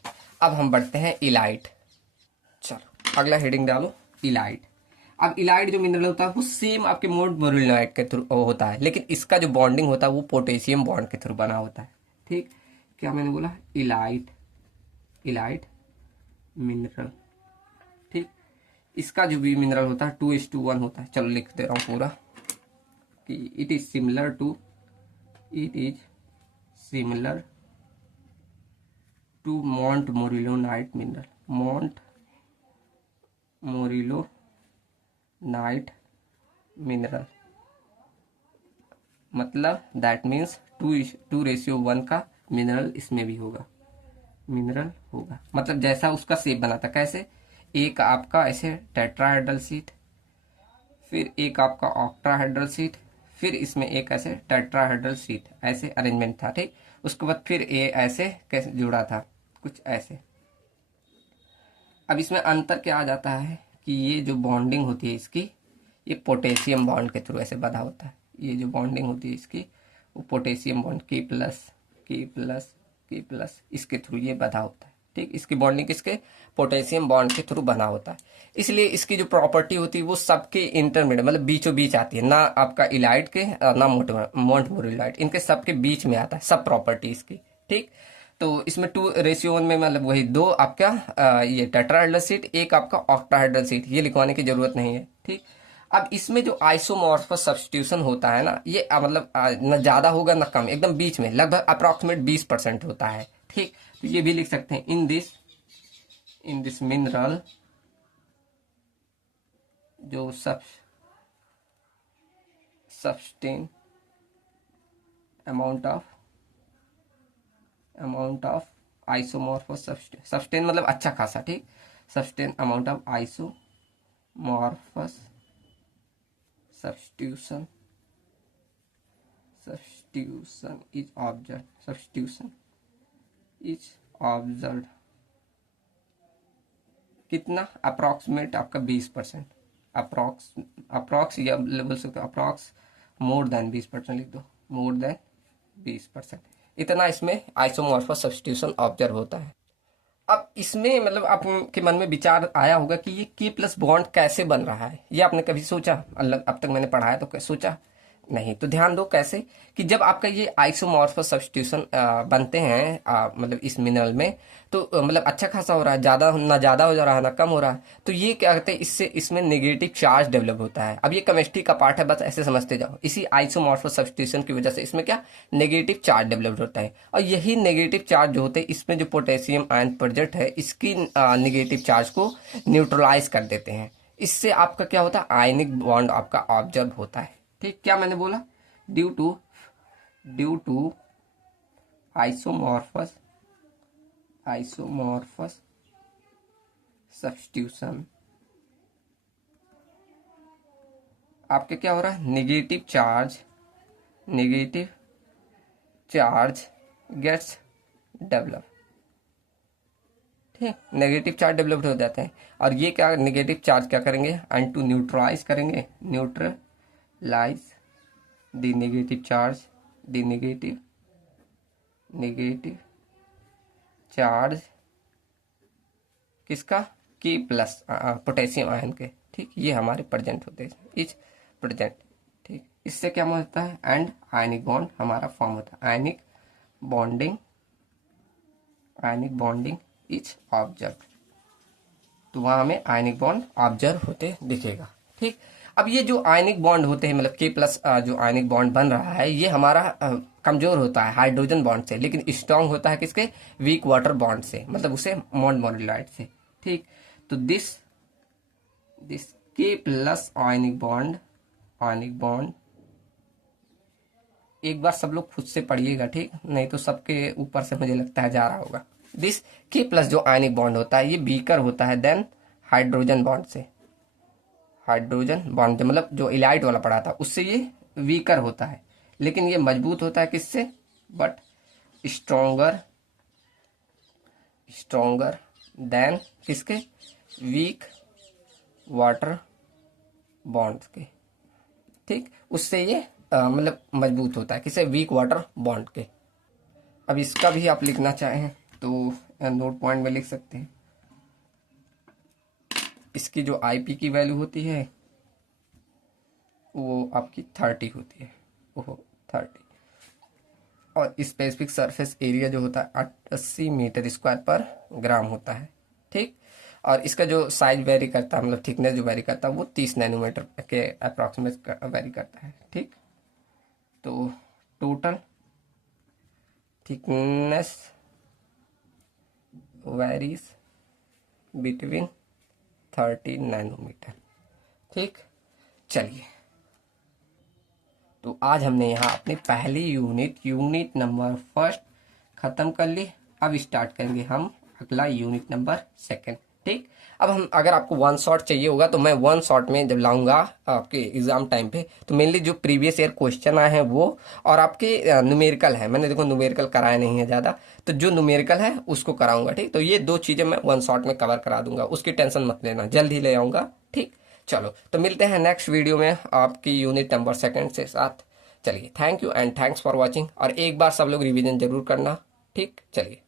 अब हम बढ़ते हैं इलाइट। चलो अगला हेडिंग डालो, इलाइट। अब इलाइट जो मिनरल होता है वो सेम आपके मॉन्ट मोरिलोनाइट के थ्रू होता है, लेकिन इसका जो बॉन्डिंग होता है वो पोटेशियम बॉन्ड के थ्रू बना होता है। ठीक, क्या मैंने बोला, इलाइट, इलाइट मिनरल। ठीक, इसका जो भी मिनरल होता है 2:1 होता है। चलो लिख दे रहा हूँ पूरा कि it is similar to, it is similar to montmorillonite mineral, montmorillonite mineral. मतलब दैट मीन्स 2:1 का मिनरल इसमें भी होगा, मिनरल होगा। मतलब जैसा उसका शेप बना था, कैसे, एक आपका ऐसे टेट्राहेड्रल शीट, फिर एक आपका ऑक्टाहेड्रल शीट, फिर इसमें एक ऐसे टेट्राहेड्रल शीट, ऐसे अरेंजमेंट था। ठीक, उसके बाद फिर ये ऐसे कैसे जुड़ा था, कुछ ऐसे। अब इसमें अंतर क्या आ जाता है कि ये जो बॉन्डिंग होती है इसकी, ये पोटेशियम बॉन्ड के थ्रू ऐसे बंधा होता है। ये जो बॉन्डिंग होती है इसकी वो पोटेशियम बॉन्ड K+, इसके थ्रू ये बंधा होता है। ठीक, इसकी बॉन्डिंग किसके, पोटेशियम बॉन्ड के थ्रू बना होता है। इसलिए इसकी जो प्रॉपर्टी होती है वो सबके इंटरमीडिएट, मतलब बीचों बीच आती है, ना आपका इलाइट के ना मॉन्ट मोरिलोनाइट, इनके सबके बीच में आता है सब प्रॉपर्टी इसकी। ठीक, तो इसमें 2:1 में मतलब वही दो आपका ये टेट्राहेड्रल शीट, एक आपका ऑक्टाहेड्रल शीट, ये लिखवाने की जरूरत नहीं है। ठीक, अब इसमें जो आइसोमॉर्फस सब्स्टिट्यूशन होता है ना, ये मतलब न ज्यादा होगा न कम, एकदम बीच में, लगभग अप्रोक्सीमेट 20% होता है। ठीक, तो ये भी लिख सकते हैं इन दिस मिनरल जो substantial amount of isomorphous substantial मतलब अच्छा खासा। ठीक, substantial amount of isomorphous substitution is observe कितना, अप्रॉक्सीमेट आपका 20%, अप्रॉक्स या बोल सकते हो अप्रॉक्स मोर देन 20%, लिख दो मोर देन 20%, इतना इसमें आइसोमॉर्फस सब्स्टिट्यूशन ऑब्जर्व होता है। अब इसमें मतलब आपके मन में विचार आया होगा कि ये K+ बॉन्ड कैसे बन रहा है, ये आपने कभी सोचा, अब तक मैंने पढ़ाया तो सोचा नहीं, तो ध्यान दो कैसे, कि जब आपका ये आइसोमॉर्फस सब्स्टिट्यूशन बनते हैं मतलब इस मिनरल में, तो मतलब अच्छा खासा हो रहा है, ज्यादा ना ज्यादा हो जा रहा है ना कम हो रहा है, तो ये क्या कहते हैं, इससे इसमें नेगेटिव चार्ज डेवलप होता है। अब ये केमिस्ट्री का पार्ट है, बस ऐसे समझते जाओ। इसी आइसोमॉर्फस सब्स्टिट्यूशन की वजह से इसमें क्या नेगेटिव चार्ज डेवलप होता है, और यही नेगेटिव चार्ज जो होते हैं इसमें जो पोटेशियम आयन प्रेजेंट है, इसकी नेगेटिव चार्ज को न्यूट्रलाइज कर देते हैं। इससे आपका क्या होता है, आयनिक बॉन्ड आपका ऑब्जर्व होता है। ठीक, क्या मैंने बोला, ड्यू टू आइसोमॉर्फस सब्स्टिट्यूशन आपके क्या हो रहा है, नेगेटिव चार्ज गेट्स डेवलप। ठीक, नेगेटिव चार्ज डेवलप्ड हो जाते हैं, और ये क्या नेगेटिव चार्ज क्या करेंगे, एंड टू न्यूट्रलाइज करेंगे, neutralize the negative charge, the negative charge किसका, K प्लस पोटेशियम आयन के, ठीक, ये हमारे प्रेजेंट होते हैं, इज प्रेजेंट, ठीक। इससे क्या होता है, एंड आयनिक बॉन्ड हमारा फॉर्म होता है, आयनिक बॉन्डिंग इज ऑब्जर्व, तो वहां हमें आयनिक बॉन्ड ऑब्जर्व होते दिखेगा, ठीक। अब ये जो आयनिक बॉन्ड होते हैं, मतलब K प्लस जो आयनिक बॉन्ड बन रहा है, ये हमारा कमजोर होता है हाइड्रोजन बॉन्ड से, लेकिन स्ट्रांग होता है किसके, वीक वाटर बॉन्ड से, मतलब उसे मोनोमोलराइड से, ठीक। तो this K plus ionic bond एक बार सब लोग खुद से पढ़िएगा, ठीक, नहीं तो सबके ऊपर से मुझे लगता है जा रहा होगा। दिस K प्लस जो आयनिक बॉन्ड होता है, ये वीकर होता है देन हाइड्रोजन बॉन्ड से, हाइड्रोजन बॉन्ड मतलब जो इलाइट वाला पढ़ा था उससे ये वीकर होता है, लेकिन ये मजबूत होता है किससे, बट स्ट्रोंगर देन किसके, वीक वाटर बॉन्ड के, ठीक, उससे ये मतलब मजबूत होता है किसे, वीक वाटर बॉन्ड के। अब इसका भी आप लिखना चाहें तो नोट पॉइंट में लिख सकते हैं। इसकी जो IP की वैल्यू होती है वो आपकी 30 होती है, ओहो 30, और स्पेसिफिक सरफेस एरिया जो होता है 80 मीटर स्क्वायर पर ग्राम होता है, ठीक। और इसका जो साइज वेरी करता है, मतलब थिकनेस जो वेरी करता है, वो 30 नैनोमीटर के अप्रॉक्सीमेट वेरी करता है, ठीक। तो total thickness varies between 30 nanometre, ठीक। चलिए, तो आज हमने यहाँ अपनी पहली यूनिट नंबर फर्स्ट खत्म कर ली। अब स्टार्ट करेंगे हम अगला यूनिट नंबर सेकंड, ठीक। अब हम, अगर आपको वन शॉट चाहिए होगा तो मैं वन शॉट में जब लाऊंगा आपके एग्जाम टाइम पे, तो मेनली जो प्रीवियस ईयर क्वेश्चन आए हैं वो, और आपके न्यूमेरिकल है, मैंने देखो न्यूमेरिकल कराया नहीं है ज़्यादा, तो जो न्यूमेरिकल है उसको कराऊंगा, ठीक। तो ये दो चीज़ें मैं वन शॉट में कवर करा दूंगा, उसकी टेंशन मत लेना, जल्द ही ले आऊँगा, ठीक। चलो, तो मिलते हैं नेक्स्ट वीडियो में आपकी यूनिट नंबर सेकंड से साथ। चलिए, thank you and thanks for watching, और एक बार सब लोग रिवीजन जरूर करना, ठीक। चलिए।